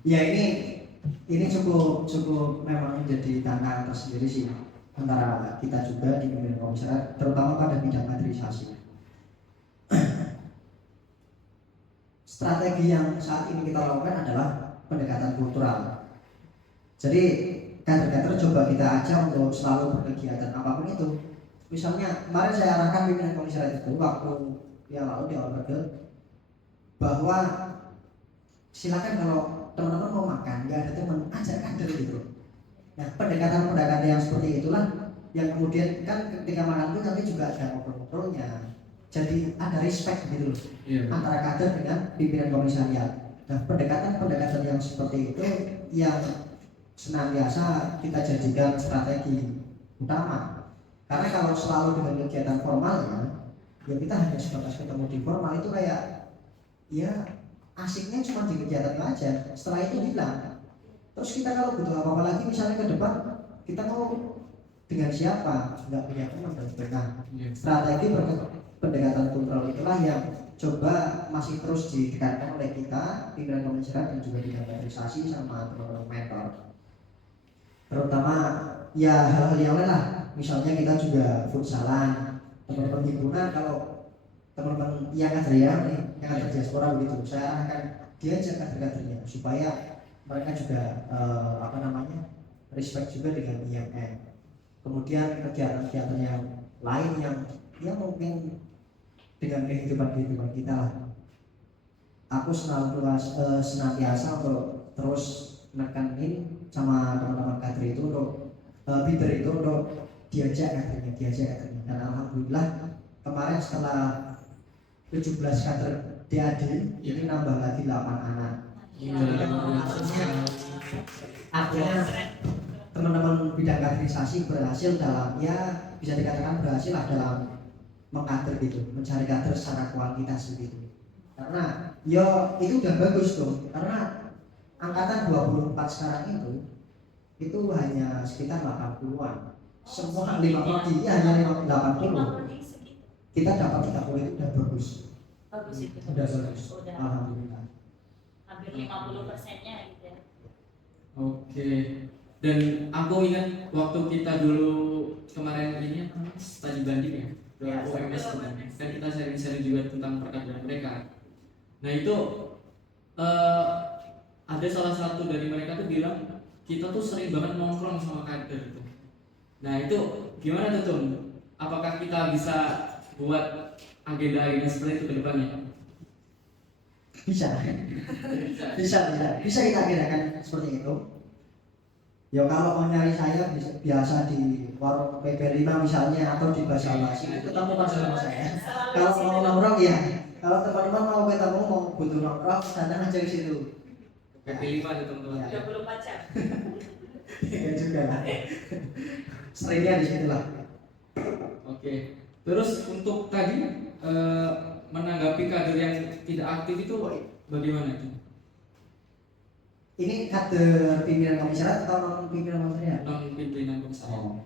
Ya ini cukup memang menjadi tantangan tersendiri sih antara kita juga di pimpinan komisariat, terutama pada bidang kaderisasi. Strategi yang saat ini kita lakukan adalah pendekatan kultural. Jadi kader-kader coba kita ajak untuk selalu berkegiatan apapun itu. Misalnya kemarin saya arahkan pimpinan komisariat itu waktu yang lalu di awal periode bahwa silakan kalau teman-teman mau makan, nggak ada teman, ajak kader gitu. Nah pendekatan yang seperti itulah yang kemudian kan ketika makan itu nanti juga ada ngobrol-ngobrolnya. Jadi ada respect gitu loh antara kader dengan pimpinan komisariat. Nah pendekatan yang seperti itu yang senantiasa kita jadikan strategi utama. Karena kalau selalu dengan kegiatan formalnya, ya kita hanya sebatas ketemu di formal itu kayak ya asiknya cuma di kegiatan aja. Setelah itu hilang. Terus kita kalau butuh apa-apa lagi misalnya ke depan kita mau dengan siapa, nggak punya teman dan sebagainya. Strategi pendekatan kultural itulah yang coba masih terus ditekankan oleh kita pimpinan komisariat dan juga di kaderisasi sama teman-teman mentor. Terutama ya hal-hal yang lain lah, misalnya kita juga futsalan, teman-teman himpunan. Kalau teman-teman yang kader yang kader diaspora begitu, saya akan diajak kader-kadernya supaya mereka juga respect juga dengan IMM. Kemudian kegiatan-kegiatan yang lain yang ya mungkin dengan kehidupan kita lah. Aku senantiasa untuk terus menekankan sama teman-teman kader itu untuk leader itu untuk diajak kadernya. Dan alhamdulillah kemarin setelah 17 kader DAD ini nambah lagi 8 anak. Artinya teman-teman bidang kaderisasi berhasil dalam ya bisa dikatakan berhasil lah dalam mengkader gitu, mencari kader secara kualitas begitu. Karena ya itu udah bagus tuh, karena angkatan 24 sekarang itu hanya sekitar 80-an. Semua 5 prodi ya hanya 80. Kita dapat 30 itu udah bagus. Bagus itu. Udah bagus. Alhamdulillah. Hampir 50%-nya gitu ya. Oke. Dan aku ingat waktu kita dulu kemarin ini apa studi banding ya, Ya, UMS UMS. kan kita sharing-sharing juga tentang perkaderan mereka. Nah itu eh, ada salah satu dari mereka tuh bilang kita tuh sering banget nongkrong sama kader tuh. Nah itu gimana tuh Tum? Apakah kita bisa buat agenda-agenda seperti itu ke depannya? Bisa kita kirakan seperti itu. Ya kalau mau nyari saya biasa di warung PP5 misalnya atau di basa-basi itu ketemu pas sama saya. Kalau mau nongkrong ya, kalau teman-teman mau ketemu mau butuh nongkrong datang aja ke situ. PP5 nih teman-teman. Ya. 24 jam. Ya juga lah. Seringnya di situ lah. Oke. Terus untuk tadi menanggapi kader yang tidak aktif itu bagaimana itu? Ini kader pimpinan komisariat atau non pimpinan komisariat? Non pimpinan komisariat.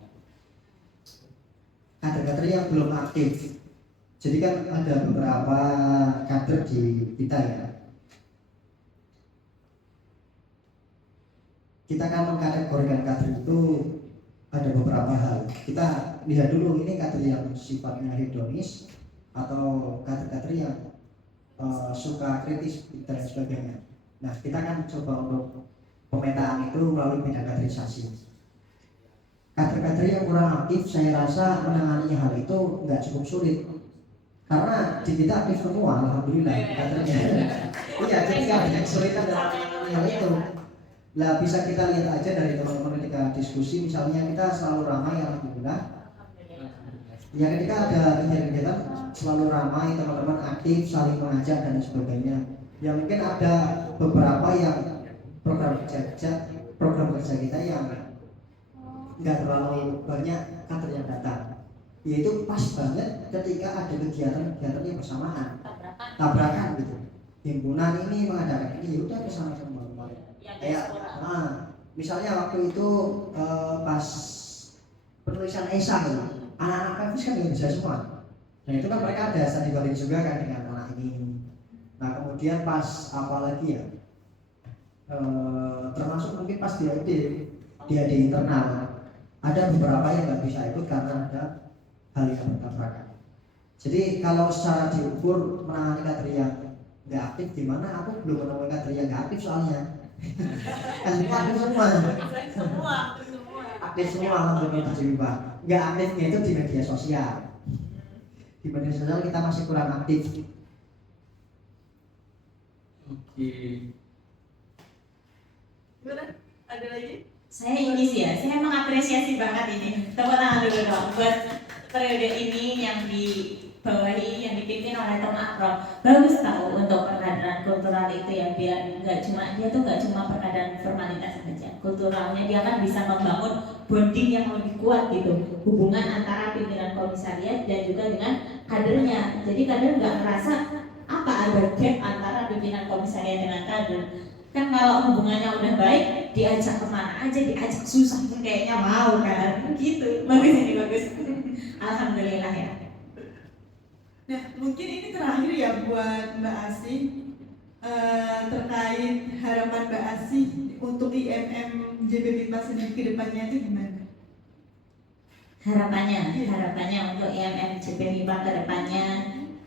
Kader-kader yang belum aktif. Jadi kan ada beberapa kader di kita ya. Kita kan mengkategorikan kader itu ada beberapa hal. Kita lihat dulu ini kader yang sifatnya hedonis atau kader-kader yang suka kritis dan sebagainya. Nah, kita kan coba untuk pemetaan itu melalui bidang kaderisasi. Kader-kader yang kurang aktif, saya rasa menangani hal itu nggak cukup sulit. Karena di kita aktif semua, alhamdulillah kadernya. Iya, jadi nggak ada kesulitan dalam menangani hal itu. Lah bisa kita lihat aja dari teman-teman ketika diskusi, misalnya kita selalu ramai, alhamdulillah. Ya ketika ada kegiatan selalu ramai, teman-teman aktif, saling mengajak dan sebagainya. Ya mungkin ada beberapa yang program kerja kita yang nggak terlalu banyak kader yang datang. Yaitu pas banget ketika ada kegiatan-kegiatan yang bersamaan, tabrakan gitu. Himpunan ini mengadakan ini, ya udah kesana semua. Kayak, misalnya waktu itu pas penulisan esai, anak-anak kampus kan nggak bisa semua. Nah itu kan mereka ada study banding juga kan dengan anak ini. Nah kemudian pas apa lagi ya, termasuk mungkin pas dia di internal, ada beberapa yang nggak bisa ikut karena ada hal yang bertabrakan. Jadi kalau secara diukur menangani kader yang nggak aktif gimana, aku belum menemukan kader yang nggak aktif soalnya. Kan aktif semua. Aktif semua alhamdulillah di Pak. Nggak aktifnya itu di media sosial. Di media sosial kita masih kurang aktif. Oke. Gimana? Ada lagi? Saya ini sih ya, saya mengapresiasi banget ini. Tepuk tangan dulu dong buat periode ini yang dibawahi, yang dipimpin oleh Tom Akrom. Bagus tahu untuk perkaderan kultural itu ya, biar nggak cuma dia tuh nggak cuma perkaderan formalitas saja. Kulturalnya dia kan bisa membangun bonding yang lebih kuat gitu, hubungan antara pimpinan komisariat dan juga dengan kadernya. Jadi kader nggak merasa apa ada gap antara pimpinan komisariat dengan kader. Kan kalau hubungannya udah baik, diajak kemana aja, diajak susah kayaknya mau kan, gitu. Bagus ini bagus. Alhamdulillah ya. Nah, mungkin ini terakhir ya buat Mbak Asih, terkait harapan Mbak Asih untuk IMM JB Binmas sendiri ke depannya itu gimana? Harapannya untuk IMM JP MIPA ke depannya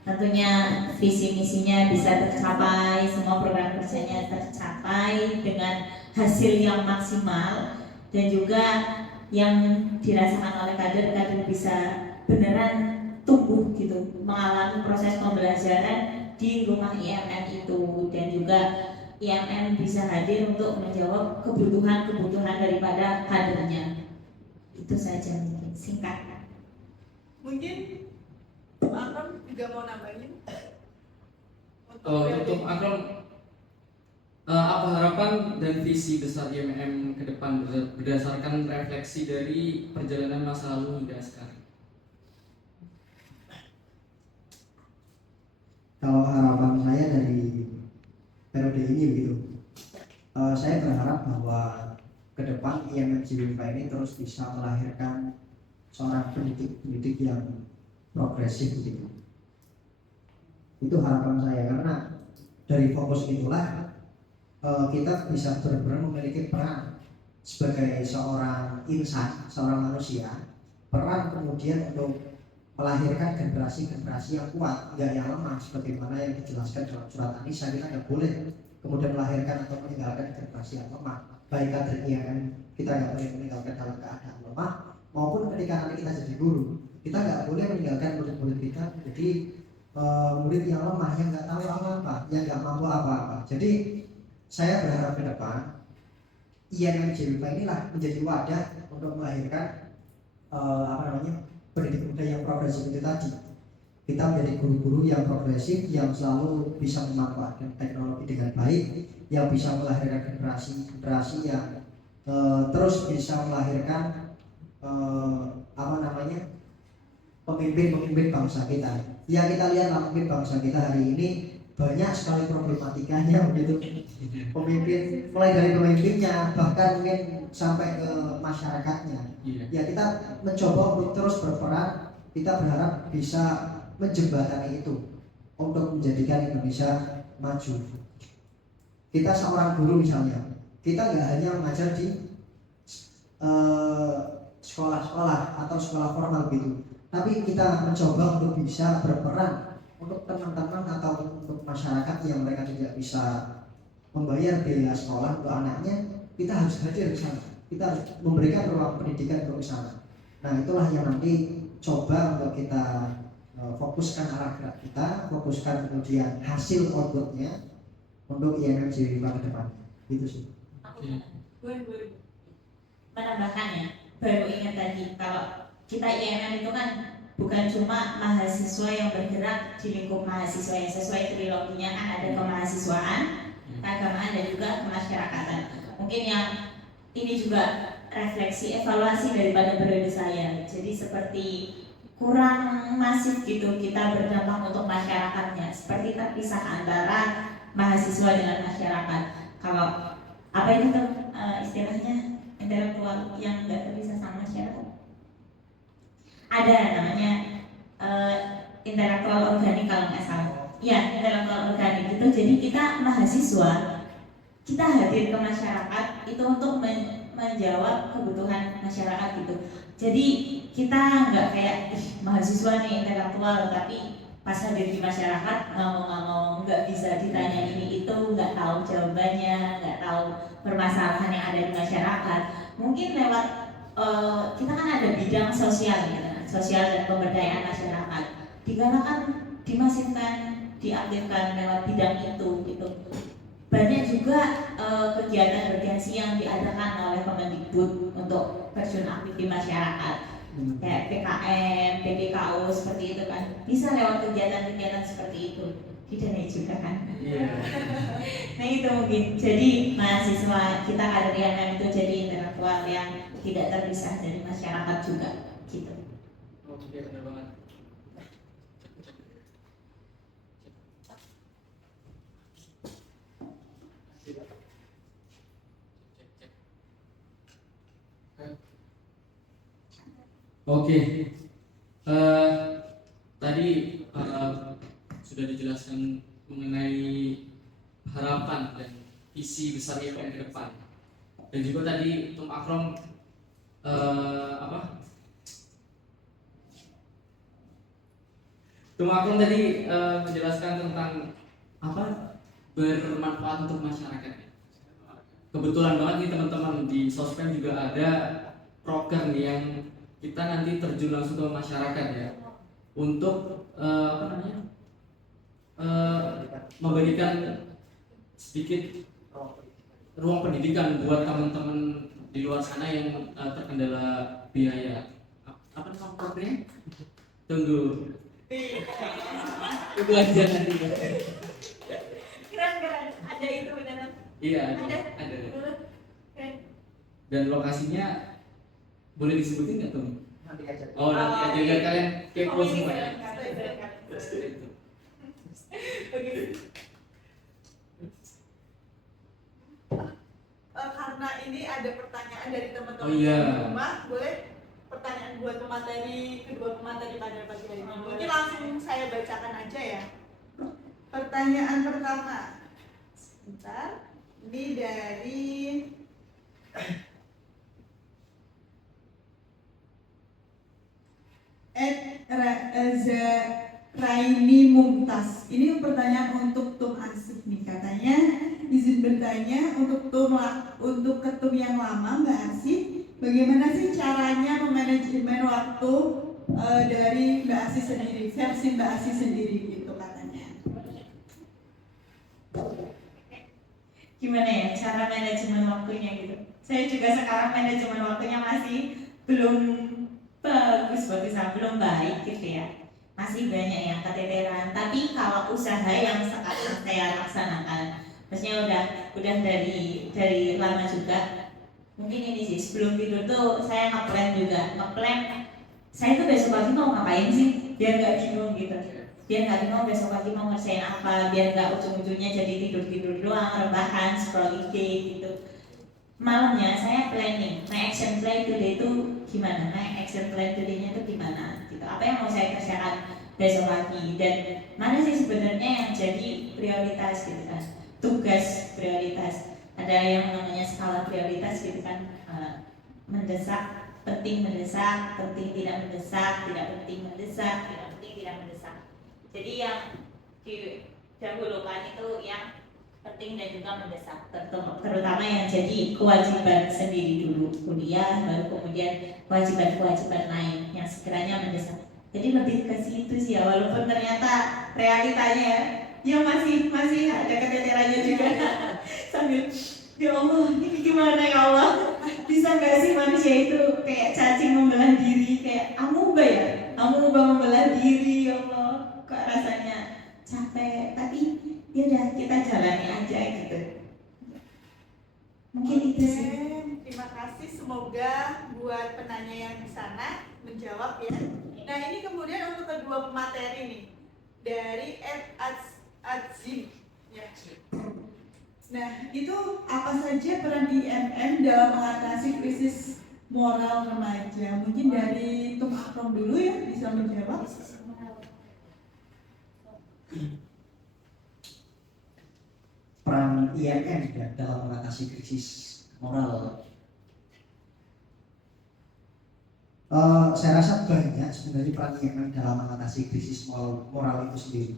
tentunya visi misinya bisa tercapai, semua program kerjanya tercapai dengan hasil yang maksimal, dan juga yang dirasakan oleh kader bisa beneran tumbuh gitu, mengalami proses pembelajaran di rumah IMM itu, dan juga IMM bisa hadir untuk menjawab kebutuhan daripada kadernya. Itu saja mungkin singkat. Mungkin Akram juga mau nambahin Untuk Akram, apa harapan dan visi besar IMM ke depan berdasarkan refleksi dari perjalanan masa lalu hingga sekarang? Kalau harapan saya dari periode ini begitu, saya berharap bahwa ke depan IMM JB MIPA ini terus bisa melahirkan seorang pendidik yang progresif begitu. Itu harapan saya, karena dari fokus itulah kita bisa benar-benar memiliki peran sebagai seorang insan, seorang manusia, peran kemudian untuk melahirkan generasi-generasi yang kuat, enggak yang lemah, sebagaimana yang dijelaskan dalam surat An-Nisa. Kita nggak boleh kemudian melahirkan atau meninggalkan generasi yang lemah, baik kader IAIN kita nggak boleh meninggalkan dalam keadaan lemah, maupun ketika nanti kita jadi guru, kita nggak boleh meninggalkan murid-murid kita menjadi murid yang lemah, yang nggak tahu apa-apa, yang nggak mampu apa-apa. Jadi saya berharap ke depan IAIN JWP inilah menjadi wadah untuk melahirkan pendidik muda yang progresif itu tadi. Kita menjadi guru-guru yang progresif, yang selalu bisa memanfaatkan teknologi dengan baik, yang bisa melahirkan generasi yang terus bisa melahirkan pemimpin-pemimpin bangsa kita. Yang kita lihat pemimpin bangsa kita hari ini banyak sekali problematikanya begitu. Pemimpin, mulai dari pemimpinnya bahkan mungkin sampai ke masyarakatnya. Ya kita mencoba untuk terus berperan. Kita berharap bisa menjembatani itu untuk menjadikan Indonesia maju. Kita seorang guru misalnya, kita nggak hanya mengajar di sekolah-sekolah atau sekolah formal gitu, tapi kita mencoba untuk bisa berperan untuk teman-teman atau untuk masyarakat yang mereka tidak bisa membayar biaya sekolah untuk anaknya. Kita harus hadir di sana, kita harus memberikan ruang pendidikan untuk di sana. Nah itulah yang nanti coba untuk kita fokuskan arah gerak kita, fokuskan kemudian hasil outputnya untuk IAIN JWP ke depan. Gitu sih. Boleh. Menambahkannya, baru ingat tadi kalau kita IAIN itu kan bukan cuma mahasiswa yang bergerak di lingkup mahasiswa yang sesuai triloginya, kan ada kemahasiswaan, keagamaan, dan juga kemasyarakatan. Mungkin yang ini juga refleksi evaluasi daripada periode saya. Jadi seperti kurang masif gitu kita berdampak untuk masyarakatnya, seperti terpisah antara mahasiswa dengan masyarakat. Kalau apa itu tuh istilahnya intelektual yang nggak terpisah sama masyarakat, ada namanya intelektual organik kalau nggak salah. Ya, intelektual organik itu. Jadi kita mahasiswa, kita hadir ke masyarakat itu untuk menjawab kebutuhan masyarakat gitu. Jadi kita nggak kayak mahasiswa nih intelektual, tapi pas hadir di masyarakat ngomong-ngomong, nggak bisa ditanya ini itu, nggak tahu jawabannya, nggak tahu permasalahan yang ada di masyarakat. Mungkin lewat kita kan ada bidang sosial gitu, sosial dan pemberdayaan masyarakat, digalakan, dimasifkan, diaktifkan lewat bidang itu gitu. Banyak juga kegiatan bergensi yang diadakan oleh Kemendikbud untuk terjun aktif di masyarakat, kayak PKM, PPKU seperti itu kan, bisa lewat kegiatan-kegiatan seperti itu didanai juga kan. Nah itu mungkin, jadi mahasiswa kita kader IAIN itu jadi intelektual yang tidak terpisah dari masyarakat juga gitu. Oke, benar banget. Oke, tadi sudah dijelaskan mengenai harapan dan visi besar IAIN ke depan, dan juga tadi Tum Akrom Tum Akrom tadi menjelaskan tentang bermanfaat untuk masyarakat. Kebetulan banget nih teman-teman, di Sospem juga ada program yang kita nanti terjun langsung ke masyarakat ya, untuk memberikan sedikit ruang pendidikan buat teman-teman di luar sana yang terkendala biaya. Apa nama programnya? Tunggu aja nanti. Keren, ada itu beneran. Iya, ada. Dan lokasinya boleh disebutin nggak tuh? Nanti aja. Oh, nanti aja biar kalian kepo semua ya. Karena ini ada pertanyaan dari teman-teman Oh, iya. di rumah, boleh pertanyaan buat kedua pemateri pada pagi hari ini. Mungkin langsung saya bacakan aja ya. Pertanyaan pertama, sebentar, ini dari Raini Mumtaz. Ini pertanyaan untuk Tum Asif nih, katanya izin bertanya untuk ketum yang lama Mbak Asif, bagaimana sih caranya memanajemen waktu dari Mbak Asif sendiri, versi Mbak Asif sendiri gitu katanya. Gimana ya cara manajemen waktunya gitu. Saya juga sekarang manajemen waktunya masih belum bagus, belum baik gitu ya. Masih banyak yang keteteran, tapi kalau usaha yang sekarang saya laksanakan, maksudnya udah dari lama juga. Mungkin ini sih sebelum tidur tuh saya ngeplan saya tuh besok pagi mau ngapain sih, biar nggak bingung gitu, biar nggak bingung besok pagi mau ngerjain apa, biar nggak ujung-ujungnya jadi tidur doang, rebahan, scroll IG gitu. Malamnya saya planning, my action plan today itu gimana, my action plan today-nya itu gimana gitu, apa yang mau saya kerjakan besok pagi, dan mana sih sebenarnya yang jadi prioritas gitu kan, tugas prioritas. Ada yang namanya skala prioritas gitu kan, mendesak, penting mendesak, penting tidak mendesak, tidak penting mendesak, tidak penting tidak mendesak. Jadi yang didahulukan itu yang penting dan juga mendesak, terutama yang jadi kewajiban sendiri dulu, kuliah, baru kemudian kewajiban lain yang sekiranya mendesak. Jadi lebih ke situ sih ya, walaupun ternyata realitanya ya masih ada keteterannya juga. Sambil ya Allah, ini gimana ya Allah, bisa gak sih manusia itu kayak cacing membelah diri, kayak amuba membelah diri, ya Allah, kok rasanya capek, tapi ya udah kita jalani aja gitu. Mungkin itu sih. Terima kasih, semoga buat penanya yang di sana menjawab ya. Nah ini kemudian untuk kedua pemateri nih dari Adzim ya. Nah itu apa saja peran IMM dalam mengatasi krisis moral remaja? Mungkin dari Tum Akrom dulu ya bisa menjawab. Peran IMM ya, dalam mengatasi krisis moral. Saya rasa banyak sebenarnya peran IMM dalam mengatasi krisis moral itu sendiri.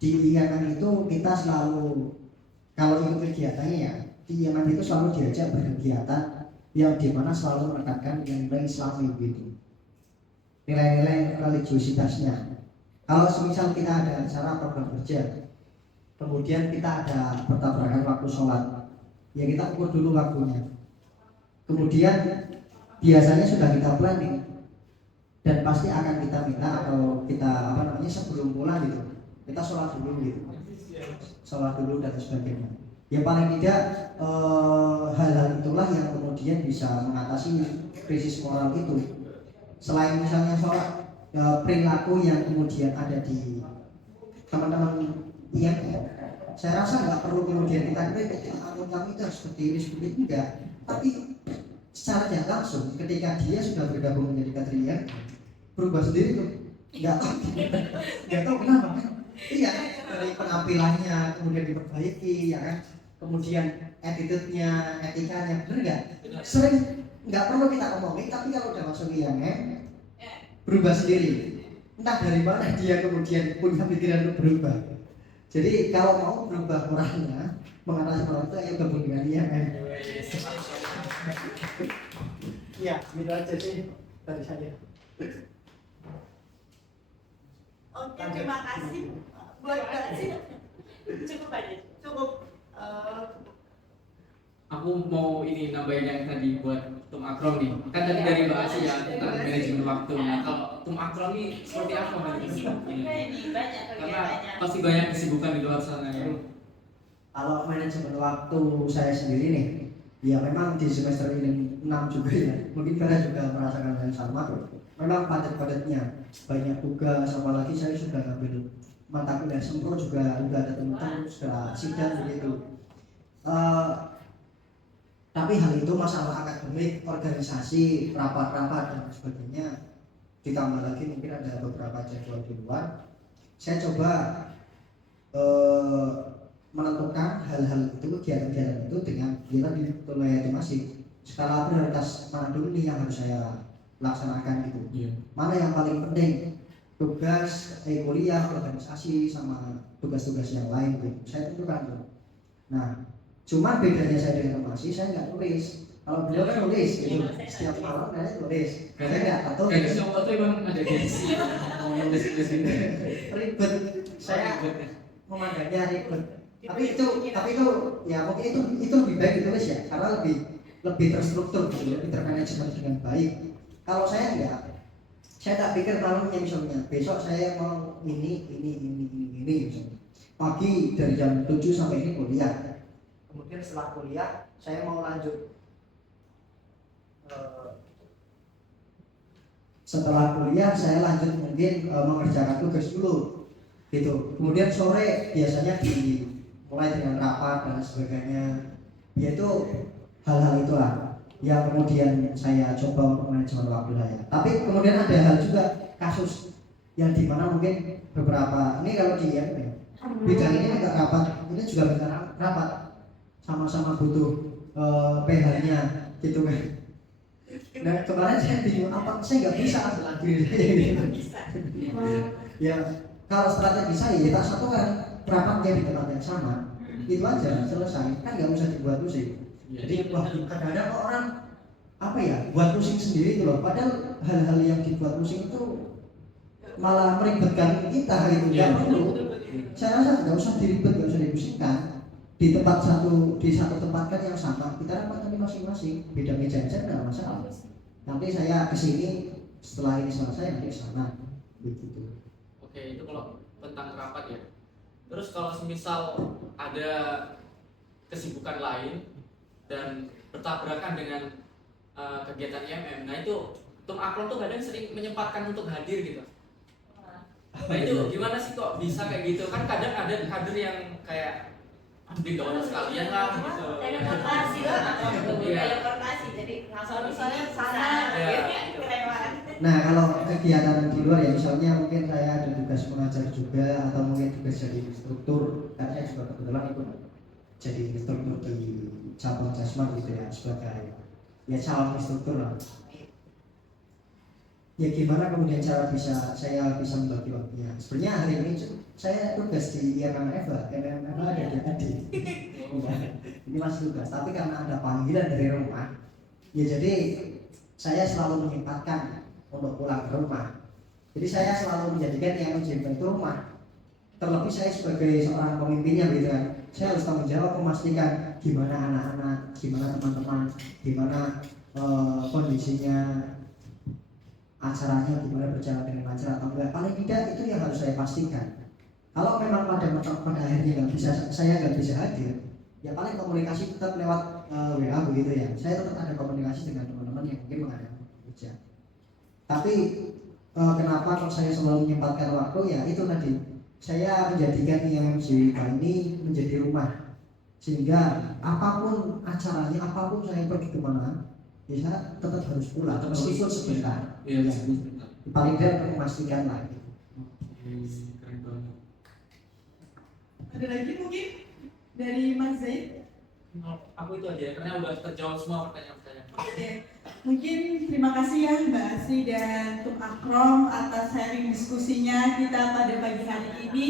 Di IMM itu kita selalu, kalau ikut kegiatannya ya, di IMM itu selalu diajak berkegiatan yang dimana selalu menekankan nilai Islami gitu, nilai-nilai religiositasnya. Kalau semisal kita ada acara program kerja, kemudian kita ada bertabrakan waktu sholat, ya kita ukur dulu waktunya. Kemudian biasanya sudah kita planning dan pasti akan kita minta atau kita sebelum mulai gitu, kita sholat dulu gitu, sholat dulu dan sebagainya. Yang paling tidak hal-hal itulah yang kemudian bisa mengatasi krisis moral itu. Selain misalnya sholat, perilaku yang kemudian ada di teman-teman IMM, saya rasa nggak perlu kemudian kita kritik kamu itu seperti ini enggak, tapi secara tidak langsung ketika dia sudah bergabung menjadi kader IMM berubah sendiri tuh, nggak tahu kenapa kan? Iya, dari penampilannya kemudian diperbaiki ya kan, kemudian attitude-nya, etikanya, bener nggak? Sering nggak perlu kita omongin, tapi kalau udah masuk IMM berubah sendiri. Entah dari mana dia kemudian punya pikiran untuk berubah. Jadi kalau mau berubah moralnya, mengatasi moral itu ayo gabung dengan IMM. Ya, gitu aja sih dari saya. Oke, terima kasih buat Mbak Sih. Cukup aja. Cukup. Aku mau ini nambahin yang tadi buat Tum Akrom nih. Kan tadi dari Mbak Asih ya tentang manajemen waktu. Nah, kalau Tum Akrom ini seperti apa Ini banyak Karena kegiatannya. pasti banyak kesibukan di luar sana ya. Kalau manajemen waktu saya sendiri nih, ya memang di semester ini 6 juga ya. Mungkin kalian juga merasakan hal yang sama. Memang padat-padatnya, banyak tugas, apalagi saya sudah ngambil mata kuliah sempro juga ada teman-teman sudah sidang begitu. Tapi hal itu masalah akademik, organisasi, rapat-rapat dan sebagainya, ditambah lagi mungkin ada beberapa jadwal di luar. Saya coba menentukan hal-hal itu, kegiatan-kegiatan itu dengan kita di masih skala prioritas mana dulu nih yang harus saya laksanakan gitu. Iya. Mana yang paling penting, tugas kuliah, organisasi, sama tugas-tugas yang lain gitu. Saya tentukan tuh. Nah, cuman bedanya saya dengan Mas, saya nggak tulis. Kalau beliau kan tulis gitu, setiap malam saya tulis. Saya nggak atau Kayaknya semua tuh emang ada gengsi mau nulis ini. ribet. Saya memandangnya ribet. Tapi itu ya mungkin itu lebih baik ditulis ya, karena lebih terstruktur, lebih termanajemen dengan baik. Kalau saya enggak, saya tak pikir malamnya misalnya besok saya mau ini misalnya. Pagi dari jam 7 sampai ini kuliah. Kemudian setelah kuliah saya mau lanjut. Setelah kuliah saya lanjut mungkin mengerjakan tugas dulu gitu. Kemudian sore biasanya mulai dengan rapat dan sebagainya, yaitu hal-hal itulah yang kemudian saya coba untuk manajemen waktu saya. Tapi kemudian ada hal juga kasus yang dimana mungkin beberapa ini kalau di bidang ini agak rapat, ini juga bidang rapat, sama-sama butuh PH-nya gitu kan. Nah kemarin saya bingung apa saya nggak bisa ambil diri saya gitu. Ya kalau strategi saya ya tak satukan rapatnya di tempat yang sama, itu aja selesai, kan nggak usah dibuat pusing. Jadi kadang-kadang orang apa ya buat pusing sendiri itu loh, padahal hal-hal yang dibuat pusing itu malah meribetkan kita gitu. Nggak perlu. Saya rasa nggak usah diribet, nggak usah dipusingkan. Di satu tempat kan yang sama, kita rapatkan masing-masing, beda meja aja nggak masalah. Nanti saya kesini setelah ini selesai nanti kesana begitu. Oke, itu kalau tentang rapat ya. Terus kalau semisal ada kesibukan lain dan bertabrakan dengan kegiatan IMM, nah itu Tum Akrom tuh kadang sering menyempatkan untuk hadir gitu. Nah itu gimana sih kok bisa kayak gitu? Kan kadang ada kader yang kayak ambil gak sekalian lah gitu. Teleportasi lah atau teleportasi, jadi langsung Misalnya sana. Nah kalau kegiatan di luar ya misalnya mungkin saya ada tugas mengajar juga atau mungkin tugas jadi instruktur, karena saya juga kebetulan ikut jadi instruktur di cabang Jasman gitu ya, sebagai ya calon instruktur lah. Ya gimana kemudian saya bisa membagi waktunya. Sebenarnya hari ini saya tugas di IMMF ada di tadi. Ini masih tugas, tapi karena ada panggilan dari rumah, ya jadi saya selalu menyempatkan untuk pulang ke rumah. Jadi saya selalu menjadikan yang menjadi itu rumah. Terlebih saya sebagai seorang pemimpinnya gitu kan, saya harus tanggung jawab memastikan gimana anak-anak, gimana teman-teman, gimana kondisinya, acaranya gimana berjalan dengan lancar atau enggak. Paling tidak itu yang harus saya pastikan. Kalau memang pada akhirnya saya nggak bisa hadir, ya paling komunikasi tetap lewat WA begitu ya. Saya tetap ada komunikasi dengan teman-teman yang mungkin mengadakan kerja. Tapi kenapa kalau saya selalu menyempatkan waktu ya itu tadi, saya menjadikan IMMJ ini menjadi rumah, sehingga apapun acaranya, apapun saya pergi kemana, ya saya tetap harus pulang meskipun sebentar. Iya, sebentar. Paling tidak memastikan lagi. Keren banget. Ada lagi mungkin dari Mas Zaid? Aku itu aja karena udah terjawab semua pertanyaan-pertanyaan. Oke, mungkin terima kasih ya Mbak Asri dan Tum Akrom atas sharing diskusinya kita pada pagi hari ini.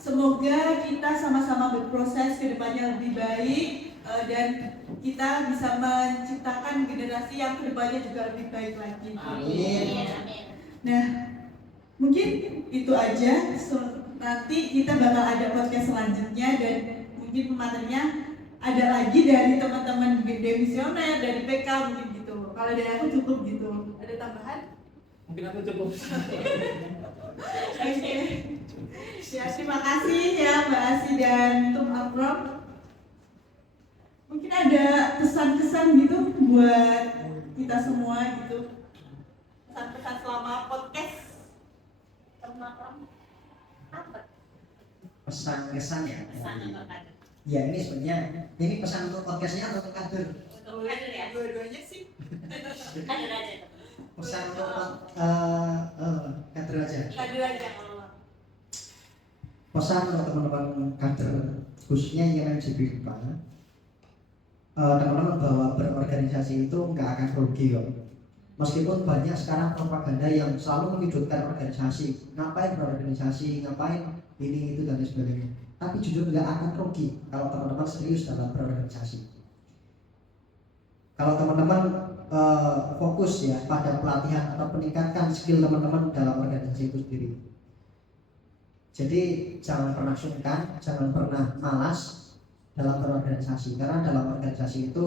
Semoga kita sama-sama berproses ke depannya lebih baik dan kita bisa menciptakan generasi yang kedepannya juga lebih baik lagi. Amin. Nah, mungkin itu aja. Nanti kita bakal ada podcast selanjutnya dan mungkin pematerinya ada lagi dari teman-teman demisioner, dari PK mungkin gitu. Kalau dari aku cukup gitu. Ada tambahan? Mungkin aku cukup. Oke. Ya, terima kasih ya Mbak Asi dan Tum Akrom. Mungkin ada pesan-pesan gitu buat kita semua gitu. Pesan-pesan selama podcast Tum Akrom. Apa? Pesan kesan ya. Pesan untuk kader. Ya ini sebenarnya ini pesan untuk podcastnya atau untuk kader? Untuk kader ya. Dua-duanya sih. Kader aja. Pesan untuk kader aja. Kader aja kalau. Pesan untuk teman-teman kader khususnya yang MJB teman-teman bahwa berorganisasi itu nggak akan rugi kok. Meskipun banyak sekarang propaganda yang selalu menyudutkan organisasi, ngapain berorganisasi, ngapain ini itu dan lain sebagainya. Tapi jujur nggak akan rugi kalau teman-teman serius dalam berorganisasi. Kalau teman-teman fokus ya pada pelatihan atau peningkatkan skill teman-teman dalam organisasi itu sendiri. Jadi jangan pernah sungkan, jangan pernah malas dalam berorganisasi, karena dalam organisasi itu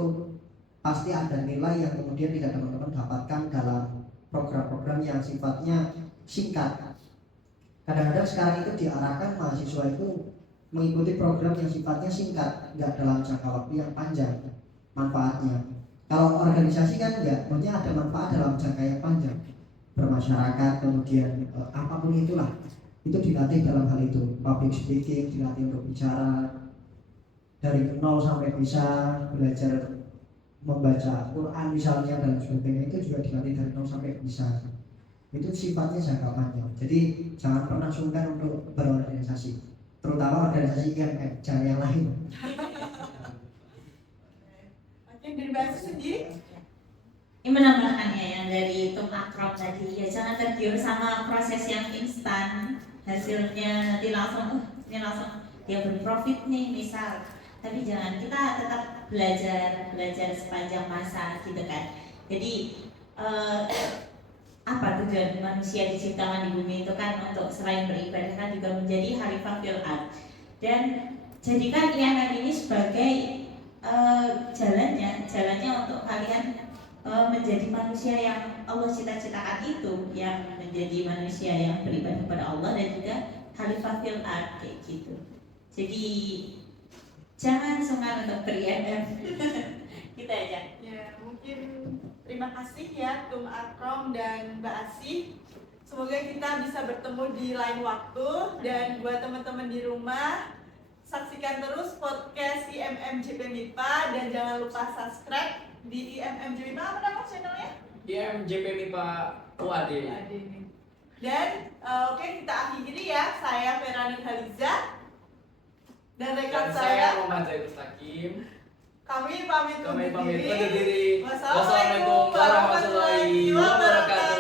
pasti ada nilai yang kemudian tidak teman-teman dapatkan dalam program-program yang sifatnya singkat. Kadang-kadang sekarang itu diarahkan mahasiswa itu mengikuti program yang sifatnya singkat, nggak dalam jangka waktu yang panjang manfaatnya. Kalau organisasi kan enggak, maksudnya ada manfaat dalam jangka yang panjang, bermasyarakat, kemudian apapun itulah, itu dilatih dalam hal itu. Public speaking, dilatih untuk bicara dari nol sampai bisa belajar membaca Quran misalnya dan sebagainya, itu juga dilatih dari nol sampai bisa. Itu sifatnya jangka panjang. Jadi jangan pernah sungkan untuk berorganisasi, terutama organisasi IMM, jangan yang lain. Dari bahasa sendiri. Ini menambahkannya yang dari Tum Akrom tadi, ya jangan tergiur sama proses yang instan, hasilnya nanti langsung ini langsung dia berprofit nih misal. Tapi jangan, kita tetap belajar sepanjang masa gitu kan. Jadi apa tujuan manusia diciptakan di bumi itu kan untuk selain beribadah kan juga menjadi khalifah fil ard. Dan jadikan IMM ini sebagai jalannya untuk kalian menjadi manusia yang Allah cita-citakan itu, yang menjadi manusia yang beribadah kepada Allah dan juga khalifah fil ard kayak gitu. Jadi jangan sungkan untuk ber-IMM. Kita aja. Ya, mungkin terima kasih ya Tum Akrom dan Mbak Asih. Semoga kita bisa bertemu di lain waktu, dan buat teman-teman di rumah saksikan terus podcast IMMJP MIPA dan jangan lupa subscribe di IMMJP MIPA. Apa nama channelnya? IMJP MIPA UAD. Dan oke, kita akhiri ya. Saya Ferani Khaliza dan rekan saya Muhammad Zaid Mustaqim. Kami pamit undur diri. diri. Wassalamualaikum warahmatullahi wabarakatuh.